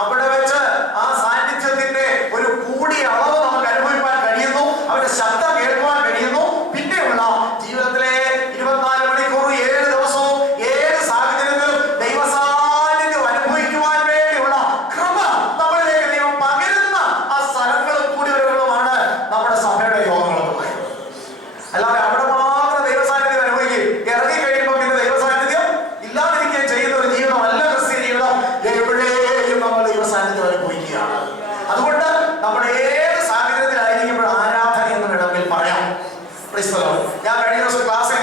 അവിടെ വെച്ച് ആ സാന്നിധ്യത്തിന്റെ ഒരു കൂടിയ അളവ് നമുക്ക് അനുഭവിക്കാൻ കഴിയുന്നു. അവരുടെ ശബ്ദം കേൾക്കുവാൻ കഴിയുന്നു. പിന്നെയുള്ള ജീവിതത്തിലെ 24 മണിക്കൂർ 7 ദിവസവും 7 സാഹചര്യത്തിലും ദൈവ സാന്നിധ്യം അനുഭവിക്കുവാൻ വേണ്ടിയുള്ള കൃപ നമ്മളിലേക്ക് ദൈവം പകരുന്ന ആ സ്ഥലങ്ങളും കൂടിവരവുകളുമാണ് നമ്മുടെ സഭയുടെ യോഗങ്ങളെന്ന് പറയുന്നത്. അല്ലാതെ അവിടെ മാത്രം ദൈവ സാന്നിധ്യം അനുഭവിക്കുകയും ഇറങ്ങി കഴിയുമ്പോൾ പിന്നെ ദൈവ സാന്നിധ്യം ഇല്ലാതിരിക്കുകയും ചെയ്യുന്ന ഒരു ജീവിതമല്ല ക്രിസ്ത്യ ജീവിതം. എവിടെയും നമ്മൾ ദൈവ സാന്നിധ്യം അനുഭവിക്കുകയാണ്. അതുകൊണ്ട് നമ്മുടെ ഏത് സാഹചര്യത്തിലായിരിക്കുമ്പോൾ ആരാധന എന്ന് വേണമെങ്കിൽ പറയാം. ഞാൻ കഴിഞ്ഞ ദിവസം ക്ലാസ്സിൽ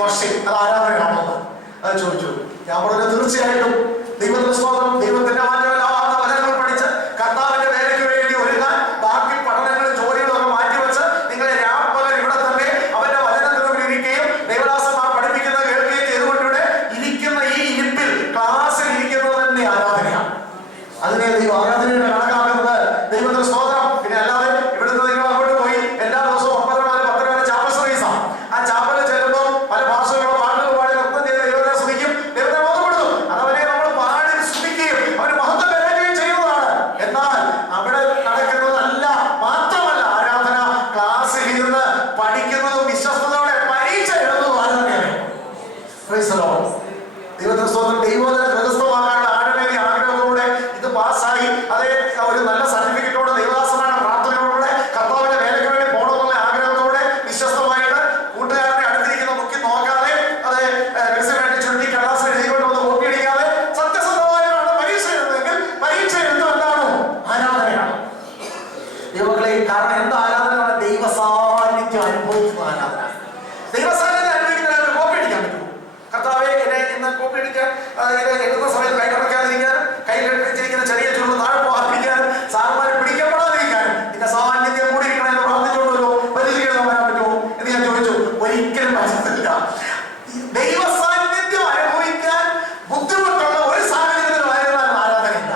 വർഷിപ്പ്, അത് ആരാധനയാണോ അത് ചോദിച്ചു. ഞാൻ പറഞ്ഞു തീർച്ചയായിട്ടും. ദൈവത്തിന്റെ സ്തോത്രം. ദൈവത്തിന്റെ മാറ്റമില്ലാത്ത വചനങ്ങൾ പഠിച്ച് കർത്താവിന്റെ വേലയ്ക്ക് വേണ്ടി ഒരുങ്ങാൻ ബാക്കി പഠനങ്ങളും ജോലികളും ഒക്കെ മാറ്റിവെച്ച് നിങ്ങളെ രാപ്പകൽ ഇവിടെ തന്നെ അവന്റെ വചനത്തിൽ ഇരിക്കുകയും ദൈവദാസന്മാർ പഠിപ്പിക്കുന്നത് കേൾക്കുകയും ചെയ്തുകൊണ്ടിവിടെ ഇരിക്കുന്ന ഈ ഇരിപ്പിൽ ക്ലാസ്സിൽ ഇരിക്കുന്നത് തന്നെ ആരാധനയാണ്. അതിനെ ദൈവം ആരാധനയുടെ കണക്കാക്കുന്നത് ദൈവത്തിന്റെ സ്തോത്രം. പിന്നെ അല്ലാതെ ഇവിടുന്ന് നിങ്ങൾ അങ്ങോട്ട് പോയി എല്ലാ ദിവസവും 9 വരെ ചാപ്പൽ സർവീസാണ്. ആ ചാപ്പലിൽ ചെല്ലുമ്പോൾ പല ഭാഷകളോ പാട്ടുകൾ പാടി നൃത്തം ചെയ്ത് ദൈവത്തെ സ്തുതിക്കും, ദൈവത്തെ ബോധപ്പെടുത്തും. അതവനെ നമ്മൾ പാടി സ്തുതിക്കുകയും അവന് മഹത്വം കരയുകയും ചെയ്യുന്നതാണ്. എന്നാൽ അവിടെ നടക്കുന്നതല്ല, മാത്രമല്ല ആരാധന ക്ലാസ്സിൽ ഇരുന്ന് പഠിക്കുന്നതും വിശ്വസ്തയോടെ പരീക്ഷ എഴുതുന്നതും ആരാധനയാണ്. ദൈവത്തിന്റെ സ്തോത്രം. ദൈവത്തെ ഹൃദയസ്ഥമാക്കാനുള്ള ആഴമേറിയ ആഗ്രഹത്തോടെ ഇത് പാസ്സായി അതേ ഒരു നല്ല സർട്ടിഫിക്കറ്റോടെ ദൈവദാസനാണ് പ്രാർത്ഥനയോടെ കർത്താവിന്റെ വേലയ്ക്ക് വേണ്ടി പോകണമെന്നുള്ള ആഗ്രഹത്തോടെ വിശ്വസ്തമായിട്ട് കൂട്ടുകാരനെ അടുത്തിരിക്കുന്ന മുക്കി നോക്കാതെ അതേ രഹസ്യമായിട്ട് ചുരുട്ടി കടലാസിൽ എഴുതിക്കൊണ്ട് ഒന്ന് കോപ്പി അടിക്കാതെ സത്യസന്ധമായിട്ടാണ് പരീക്ഷ എഴുതുന്നതെങ്കിൽ പരീക്ഷ എഴുതുന്നത് എന്താണോ? ആരാധനയാണ്. ദൈവങ്ങളെ, കാരണം എന്താ ആരാധനയാണ്? ദൈവ സാന്നിധ്യം അനുഭവിക്കുന്ന ആരാധന. ദൈവ സാന്നിധ്യം അനുഭവിക്കുന്നതിന് കോപ്പി അടിക്കാൻ പറ്റുമോ? കർത്താവെ എന്നെ ഇന്ന് കോപ്പി അടിക്കാൻ ഇത് എഴുതുന്ന സമയത്ത് കൈ കടക്കാതിരിക്കാനും കയ്യിൽ വെച്ചിരിക്കുന്ന ചെറിയ ചുരുൾ താഴെ പോകാതിരിക്കാനും സാറുമാരെ പിടിക്കപ്പെടാതിരിക്കാനും നിന്റെ സാന്നിധ്യം കൂടി ഇരിക്കണമെന്ന് പ്രാർത്ഥിച്ചുകൊണ്ടല്ലോ പരീക്ഷ എഴുതാൻ വരാൻ പറ്റുമോ എന്ന് ഞാൻ ചോദിച്ചു. ഒരിക്കലും പറ്റത്തില്ല. ദൈവ സാന്നിധ്യം അനുഭവിക്കാൻ ബുദ്ധിമുട്ടുള്ള ഒരു സാഹചര്യത്തിലായിരുന്നാൽ ആരാധനയില്ല.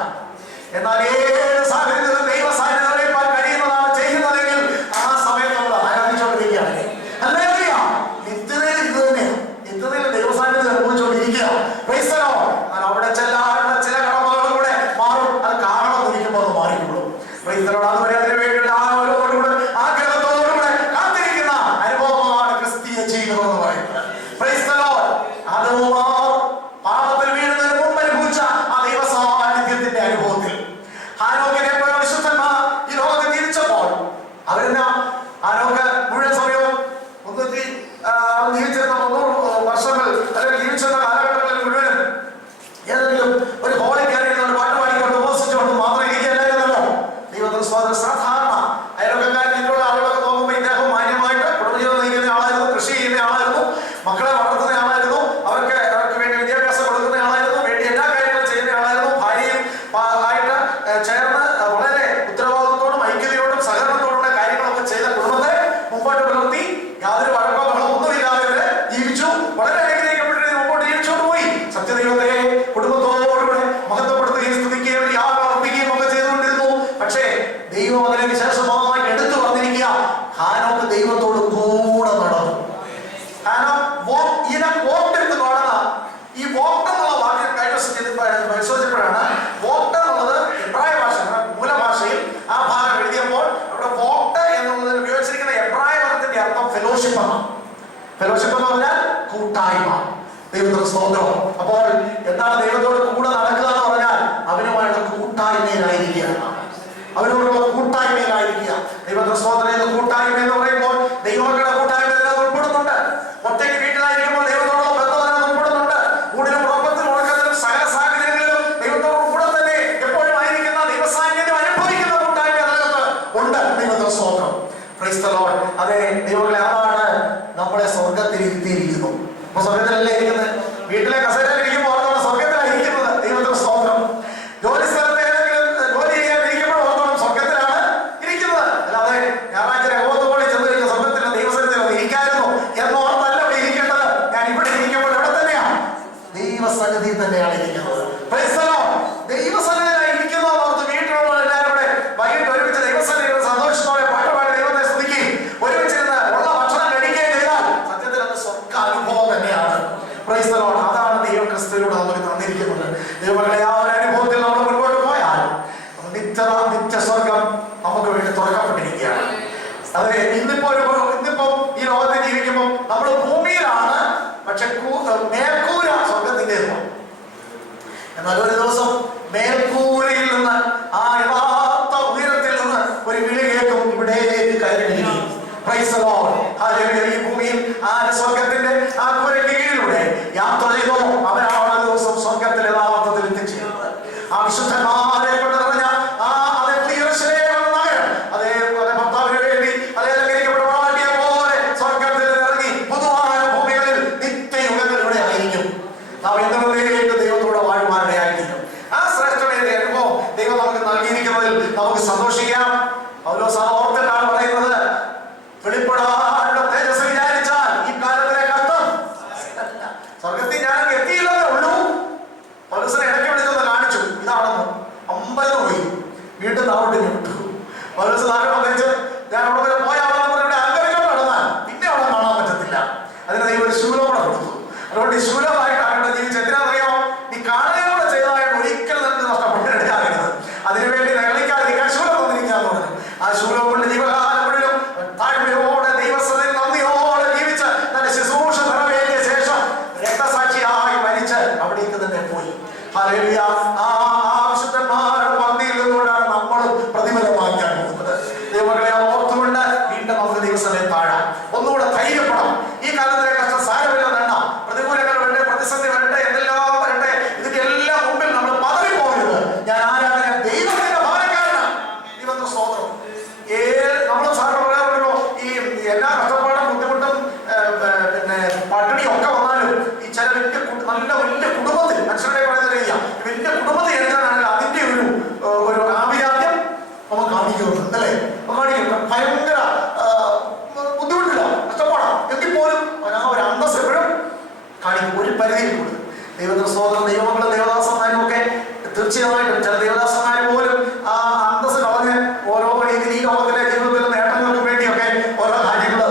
എന്നാൽ ഏത് സാഹചര്യത്തിലും ദൈവ സാന്നിധ്യത്തിലേക്കാൻ കഴിയുന്നതാണ് ചെയ്യുന്നതെങ്കിൽ ആ സമയത്ത് നമ്മൾ ആരാധിച്ചുകൊണ്ടിരിക്കുകയാണ്. അല്ലെങ്കിൽ നിത്യതയിൽ ഇത് തന്നെയാണ്. നിത്യതയിൽ ദൈവ സാന്നിധ്യം അനുഭവിച്ചുകൊണ്ടിരിക്കുക. അവിടെ ചെല്ലാനുള്ള ചില കടമകളും കൂടെ മാറും. അത് കാരണം ഇരിക്കുമ്പോൾ അത് മാറിക്കൊള്ളും. അതുവരെ അതിനു വേണ്ടിയുള്ള ആരോടുകൂടെ ആഗ്രഹത്തോടുകൂടെ കാത്തിരിക്കുന്ന അനുഭവമാണ് ക്രിസ്തീയ ജീവിതം എന്ന് പറയുന്നത്. അത് പാപത്തിൽ വീഴുന്നതിന് മുമ്പ് അനുഭവിച്ച ആ ദൈവ സാന്നിധ്യത്തിന്റെ അനുഭവത്തിൽ ഹാനോക്കിനെ പോലെ വിശുദ്ധന്മാർ ഈ ലോകത്ത് ജീവിച്ചപ്പോൾ അവരെന്നാ ഹാനോക്ക് മുഴുവൻ സമയവും ജീവിച്ചിരുന്ന 300 വർഷങ്ങൾ അല്ലെങ്കിൽ ജീവിച്ചിരുന്ന കാലഘട്ടങ്ങളിൽ മുഴുവൻ ഏതെങ്കിലും ഒരു ഹോളിൽ കയറിയിരുന്ന ഒരു പാട്ട് പാടിക്കൊണ്ട് ഉപസിച്ചുകൊണ്ട് മാത്രം ഇരിക്കുകയല്ലായിരുന്നല്ലോ. ദൈവത്തിന് സ്വാതന്ത്ര്യം. സാധാരണ അയൽവക്കക്കാരിലുള്ള ആളുകളൊക്കെ നോക്കുമ്പോൾ ഇദ്ദേഹം മാന്യമായിട്ട് കുടുംബജീവിതം നയിക്കുന്ന ആളായിരുന്നു, കൃഷി ചെയ്യുന്ന ആളായിരുന്നു, മക്കളെ വളർത്തുന്ന ആളായിരുന്നു, അവർക്ക് വേണ്ടി വിദ്യാഭ്യാസം കൊടുക്കുന്ന ആളായിരുന്നു, വേണ്ടി എല്ലാ കാര്യങ്ങളും ചെയ്യുന്ന ആളായിരുന്നു. ഭാര്യയും ആയിട്ട് ചേർന്ന് വളരെ ഉത്തരവാദിത്വത്തോടും ഐക്യതയോടും സഹകരണത്തോടുള്ള കാര്യങ്ങളൊക്കെ ചെയ്ത കുടുംബത്തെ മുമ്പോട്ട് പുലർത്തി യാതൊരു വഴക്കങ്ങളും ഒന്നുമില്ലാതെ ഇവര് ജീവിച്ചു. വളരെ അനുഗ്രഹിക്കപ്പെട്ട് മുമ്പോട്ട് ജീവിച്ചുകൊണ്ട് പോയി. സത്യദൈവത്തെ കുടുംബത്തോടുകൂടെ മഹത്വപ്പെടുത്തുകയും സ്തുതിക്കുകയും യാഗം അർപ്പിക്കുകയും ഒക്കെ ചെയ്തുകൊണ്ടിരുന്നു. പക്ഷേ ദൈവം അതിനെ വിശേഷമായി എടുത്തു പറഞ്ഞിരിക്കുക. ഹാനോക്ക് ദൈവത്തോട് കൂടെ നടന്നു. ഈ വോക്ട് എന്നുള്ള വാക്യം പരിശോധിച്ചപ്പോഴാണ് വോക്ട് എന്നുള്ളത് എബ്രായ ഭാഷ മൂലഭാഷയിൽ ആ ഭാഗം എഴുതിയപ്പോൾ അവിടെ വോക്ട് എന്നുള്ളതിൽ ഉപയോഗിച്ചിരിക്കുന്ന എബ്രായ പദത്തിന്റെ അർത്ഥം ഫെലോഷിപ്പ് എന്നാണ്. ഫെലോഷിപ്പ് എന്ന് പറഞ്ഞാൽ കൂട്ടായ്മ. ദൈവത്തിന്റെ സ്തോത്രം. അപ്പോൾ എന്താണ് ദൈവത്തോട് കൂടെ നടക്കുക എന്ന് പറഞ്ഞാൽ അവനുമായുള്ള കൂട്ടായ്മയിലായിരിക്കുക. അവരോടുള്ള കൂട്ടായ്മയിലായിരിക്കുക. ദൈവത്തിന്റെ സ്തോത്രം. കൂട്ടായ്മ എന്ന് പറയുമ്പോൾ ദൈവങ്ങളുടെ കൂട്ടായ്മ ഇതിനകത്ത് ഉൾപ്പെടുന്നുണ്ട്. ഒറ്റയ്ക്ക് വീട്ടിലായിരിക്കുമ്പോൾ ദൈവത്തോടുള്ള ബന്ധം അതിനകത്ത് ഉൾപ്പെടുന്നുണ്ട്. കൂടിലും കുഴപ്പത്തിലും ഉറക്കത്തിലും സകല സാഹചര്യങ്ങളിലും ദൈവത്തോട് കൂടെ തന്നെ എപ്പോഴും ആയിരിക്കുന്ന ദൈവസാന്നിധ്യം അനുഭവിക്കുന്ന കൂട്ടായ്മ അതിനകത്ത് ഉണ്ട്. ദൈവത്തിന്റെ സ്തോത്രം. Price the Lord. അതെ ദൈവങ്ങളെ, അതാണ് നമ്മളെ സ്വർഗത്തിൽ ഇരുത്തിയിരിക്കുന്നു. അപ്പൊ സ്വർഗത്തിലല്ലേ ഇരിക്കുന്നത്? വീട്ടിലെ കസേരയിൽ ഇരിക്കുമ്പോൾ ഓർത്തോളം സ്വർഗത്തിലായിരിക്കുന്നത്. ദൈവത്തിന്റെ സ്തോത്രം. ജോലി സ്ഥലത്ത് ഏതെങ്കിലും ജോലി ചെയ്യാൻ ഇരിക്കുമ്പോൾ ഓർത്തോളം സ്വർഗത്തിലാണ് ഇരിക്കുന്നത്. അല്ലാതെ ഞായറാഴ്ച രഹോബോത്തിൽ ചെന്ന് കഴിഞ്ഞ സ്വർഗത്തിൽ ദൈവസന്നിധിയിൽ ഇരിക്കായിരുന്നു എന്നോർത്തല്ല ഇവിടെ ഇരിക്കേണ്ടത്. ഞാൻ ഇവിടെ ഇരിക്കുമ്പോൾ എവിടെ തന്നെയാണ്? ദൈവസന്നിധി തന്നെയാണ് ഇരിക്കുന്നത്. ദൈവസന്നിധിയിലാണ് ഇരിക്കുന്നത് ഓർത്ത് വീട്ടിലുള്ള എല്ലാവരും കൂടെ വൈകിട്ട് ഒരുമിച്ച് ദൈവസന്നിധിയിൽ സന്തോഷത്തോടെ പാട്ടുപാടി ദൈവത്തെ സ്തുതിക്കുകയും ഒരുമിച്ചിരുന്ന് ഉള്ള ഭക്ഷണം കഴിക്കുകയും ചെയ്താൽ സത്യത്തിൽ അത് സ്വർഗ അനുഭവം തന്നെയാണ്. Price the Lord. അതാണ് ദൈവം ക്രിസ്തുവിലൂടെ നമുക്ക് തന്നിരിക്കുന്നത്. ദൈവങ്ങളെ, ആ ഒരു അനുഭവത്തിൽ നമ്മൾ മുൻപോട്ട് പോയാൽ നിത്യ സ്വർഗം നമുക്ക് വേണ്ടി തുറക്കപ്പെട്ടിരിക്കുകയാണ്. അതെ, ഇന്നിപ്പോ ഈ ലോകത്ത് ജീവിക്കുമ്പോൾ നമ്മൾ ഭൂമിയിലാണ്, പക്ഷെ മേൽക്കൂര സ്വർഗത്തിൻ്റെതാണ്. എന്നാൽ ഒരു ദിവസം മേൽക്കൂരയിൽ നിന്ന് ആ യഥാർത്ഥ ഉയരത്തിൽ നിന്ന് ഒരു വിളി കേൾക്കും, ഇവിടേക്ക് കയറിയിരിക്കും. Price the Lord. ഈ ഭൂമിയിൽ ആ സ്വർഗത്തിന്റെ ആ കൂരയ്ക്ക് കീഴിലൂടെ യാത്ര ചെയ്തോ അവരാണ് ഒരു ദിവസം സ്വർഗത്തിൽ യഥാർത്ഥത്തിൽ എത്തിച്ചേരുന്നത്. ആ വിശുദ്ധന്മാരെ കൊണ്ട് നിറഞ്ഞ അതേ നഗരം, അതേ ഭർത്താവിന് വേണ്ടി അതേ പോലെ സ്വർഗത്തിൽ ഇറങ്ങി പുതുവായ ഭൂമികളിൽ ഓർത്തിട്ടാണ് പറയുന്നത്, വെളിപ്പെടാനുള്ള തേജസ് വിചാരിച്ചാൽ ഈ കാലത്തിലെ കഷ്ടം സ്വർഗത്തിൽ ഞാൻ എത്തിയില്ലെന്നേ ഉള്ളൂ. പൗലോസിനെ ഇടയ്ക്ക് വിളിച്ചൊന്ന് കാണിച്ചു, ഇതാണെന്ന്. അമ്പലം പോയി, വീണ്ടും താവട്ടിന് വിട്ടു. പൗലോസ് താഴെ വന്നിച്ച് ഞാൻ അവിടെ വരെ പോയ ആളെന്ന് പറഞ്ഞ അംഗരിക്കാൻ നടന്നാൽ പിന്നെ അവിടെ കാണാൻ പറ്റത്തില്ല. അതിന് ദൈവം ഒരു ശൂലം കൂടെ കൊടുത്തു. അതുകൊണ്ട് ഈ ശൂലമായിട്ടാണ് ജീവിച്ച് എന്തിനാണെന്നറിയാമോ? നീ കാണുകയും കൂടെ ചെയ്തതായിട്ട് ഒരിക്കലും നിനക്ക് നഷ്ടപ്പെട്ടിടയാകരുത്. അതിനുവേണ്ടി നിങ്ങളിക്കാതിരിക്കാൻ ശൂലം വന്നിരിക്കാന്ന് പറഞ്ഞു. ആ ശൂലം കൊണ്ട് ജീവകാലം മുഴുവൻ താഴ്മയോടെ ദൈവസ്ഥയിൽ നന്ദിയോടെ ജീവിച്ച് തന്റെ ശുശ്രൂഷ നിറവേറ്റിയ ശേഷം രക്തസാക്ഷിയായി മരിച്ച് അവിടേക്ക് തന്നെ പോയി. ഹല്ലേലൂയ. ആ വിശുദ്ധന്മാരുടെ പന്തിയിൽ നിന്നുകൊണ്ടാണ് നമ്മൾ പ്രതിഫലം വാങ്ങിക്കാൻ പോകുന്നത്. ദൈവങ്ങളെ ഓർത്തുകൊണ്ട് വീണ്ടും നമുക്ക് ദൈവസ്ഥയിൽ താഴാം. ഒന്നുകൂടെ ധൈര്യപ്പെടാം. ഈ കാലത്തിലെ കഷ്ടം സാരമില്ല വേണ്ട, പ്രതികൂലങ്ങൾ വരട്ടെ, പ്രതിസന്ധി വരട്ടെ, എന്തെല്ലാം വരട്ടെ, ഇതിന്റെ എല്ലാം മുമ്പിൽ നമ്മൾ പതറിപ്പോകരുത്. ഞാൻ ആരാണ്? ഞാൻ ദൈവത്തിന്റെ ഭവനക്കാരനാണ്. ദൈവത്തിന്റെ സ്തോത്രം. നമ്മൾ സാറിന് പറയാറുണ്ടല്ലോ, ഈ എല്ലാ കഷ്ടപ്പാടും ബുദ്ധിമുട്ടും പിന്നെ പട്ടിണിയും ഒക്കെ വന്നാലും ഈ ചില നല്ല വലിയ കുടുംബത്തിൽ മനുഷ്യരുടെ പറയുന്നത് ചെയ്യാം, വലിയ കുടുംബത്തിൽ എഴുതാനാണെങ്കിൽ അതിന്റെ ഒരു ആഭിജാത്യം നമുക്ക് കാണിക്കുന്നുണ്ട് അല്ലേ? കാണിക്കും. ഭയങ്കര ബുദ്ധിമുട്ടില്ല, കഷ്ടപ്പാടാണ് എങ്കിൽ പോലും ആ ഒരു അന്തസ് എപ്പോഴും കാണിക്കും, ഒരു പരിധിയിൽ കൂടി. ദൈവത്തിന്റെ സ്തോത്രം. ദൈവങ്ങളും ദേവദാസന്മാരും ഒക്കെ തീർച്ചയായിട്ടും ചില ദേവദാസന്മാർ പോലും ആ അന്തസ് കളഞ്ഞ് ഓരോ രീതിയിൽ ഈ ലോകത്തിലെ ജീവിതത്തിലെ നേട്ടങ്ങൾക്ക് വേണ്ടിയൊക്കെ ഓരോ കാര്യങ്ങൾ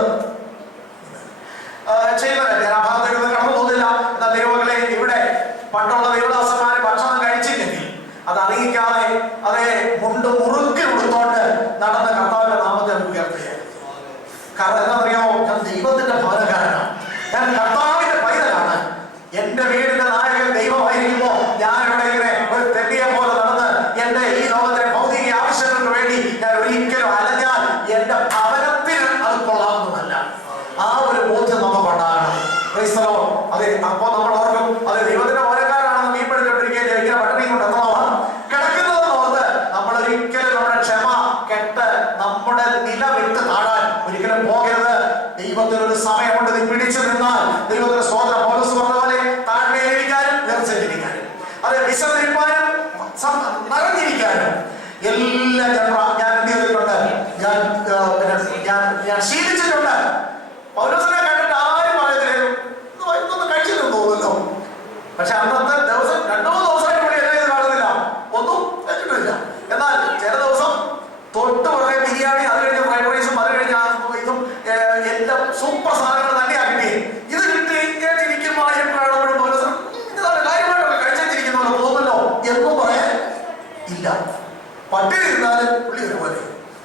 ചെയ്യുന്നതല്ല. ഞാൻ ആ ഭാഗത്തേക്ക് കടന്നു പോകുന്നില്ല. എന്നാൽ ദൈവങ്ങളെ, ഇവിടെ പണ്ടുള്ള ദേവദാസന്മാർ ഭക്ഷണം കഴിച്ചില്ലെങ്കിൽ അത് അറിയിക്കാതെ അതേ മുണ്ട് മുറുക്കി ഉടുത്തോണ്ട് നടന്ന കർത്താവിന്റെ നാമത്തെ ഉയർത്തുകയാണ്. കാരണം എന്താണെന്നറിയാമോ? ഞാൻ ദൈവത്തിന്റെ ഭവനക്കാരനാണ്, ഞാൻ കർത്താവിന്റെ പൈതലാണ്. എന്റെ വീടിന്റെ നായകൻ ദൈവമായിരിക്കുമ്പോ ഞാൻ ഇവിടെ ഇങ്ങനെ ഒരു തെണ്ടിയെ പോലെ നടന്ന് എന്റെ ഈ ലോകത്തിലെ ഭൗതിക ആവശ്യങ്ങൾക്ക് വേണ്ടി ഞാൻ ഒരിക്കലും അലഞ്ഞാൽ എന്റെ ഭവനത്തിന് അത് കൊള്ളാവുന്നതല്ല. ആ ഒരു ബോധ്യം നമുക്കുണ്ടാകണം. അതെ, അപ്പൊ നമ്മൾ ഓർക്കും, അതെ ദൈവത്തിന്റെ ഭവനക്കാരാണെന്ന് മീൻ പഠിച്ചോണ്ടിരിക്കുകയും ഇങ്ങനെ പട്ടിണി കൊണ്ട് എത്രമാണ് കിടക്കുന്നതെന്ന് ഓർത്ത് നമ്മൾ ഒരിക്കലും നമ്മുടെ ക്ഷമ കെട്ട് നമ്മുടെ നില വിട്ട് താഴാൻ ഒരിക്കലും പോകരുത്. ദൈവത്തിനൊരു സമയമുണ്ട്. നീ പിടിച്ചു നിന്നാൽ ദൈവത്തിന്റെ സ്തോത്രം. പൗലോസ് പറഞ്ഞ പോലെ താഴ്മയിലിരിക്കാനും ഉയർച്ചയിലിരിക്കാനും, അതെ വിശന്നിരിക്കാനും നിറഞ്ഞിരിക്കാനും എല്ലാം ഞാൻ എന്ത് ചെയ്തിട്ടുണ്ട്? ഞാൻ ശീലിച്ചിട്ടുണ്ട്. പൗലോസിനെ കണ്ടിട്ട് ആരും പറയുന്നില്ല ഇതൊന്ന് കഴിച്ചില്ലെന്ന് തോന്നുന്നല്ലോ. പക്ഷെ അന്നത്തെ ദിവസം 2-3 ദിവസമായിട്ട് കൂടി എല്ലാം ഇത് കാണുന്നില്ല, ഒന്നും കഴിച്ചിട്ടില്ല. എന്നാൽ ചില ദിവസം തൊട്ട് പുറകെ ബിരിയാണി, അത് കഴിഞ്ഞ് ഫ്രൈഡ് റൈസും, അത് കഴിഞ്ഞ് ഇതും എല്ലാം സൂപ്പർ സാധനങ്ങൾ തന്നെയാ കിട്ടി. ഇത് കിട്ടിയിരിക്കുമ്പോഴും പൗലോസ് ഇതാണ് കാര്യമായിട്ടൊക്കെ കഴിച്ചിരിക്കുന്നല്ലോ തോന്നുന്നല്ലോ എന്നും പറയാൻ ഇല്ല. പട്ടിണി ഇരുന്നാലും പുള്ളി ഒരുപോലെ,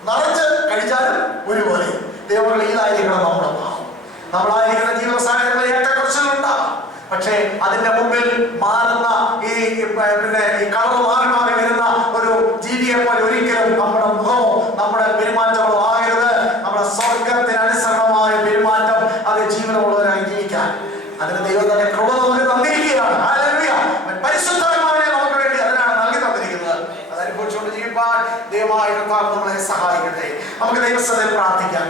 നിറച്ച് കഴിച്ചാലും ഒരുപോലെ. ദൈവങ്ങൾ ഇതായിരിക്കണം നമ്മുടെ ഭാവം. നമ്മളായിരിക്കുന്ന ജീവിത സാഹചര്യങ്ങളിൽ ഏറ്റക്കുറച്ചിലുണ്ടാവാം. പക്ഷേ അതിന്റെ മുമ്പിൽ മാറുന്ന ഈ കളർ മാറി മാറി വരുന്ന ഒരു ജീവിയെ പോലെ ഒരിക്കലും നമ്മുടെ മുഖമോ നമ്മുടെ പെരുമാറ്റങ്ങളോ ആകരുത്. നമ്മുടെ സ്വർഗത്തിന് അനുസരണമായ പെരുമാറ്റം, അത് ജീവനമുള്ളവരായി ജീവിക്കാൻ അതിന് ദൈവം തന്നെ കൃപ നമുക്ക് തന്നിരിക്കുകയാണ്. ഹല്ലേലൂയ. പരിശുദ്ധാത്മാവിനെ നമുക്ക് വേണ്ടി അതിനാണ് നൽകി തന്നിരിക്കുന്നത്. അതനുഭവിച്ചുകൊണ്ട് ജീവിക്കാൻ ദൈവമായ കർത്താവ് നമ്മളെ സഹായിക്കട്ടെ. നമുക്ക് ദൈവസ്ഥയിൽ പ്രാർത്ഥിക്കാം.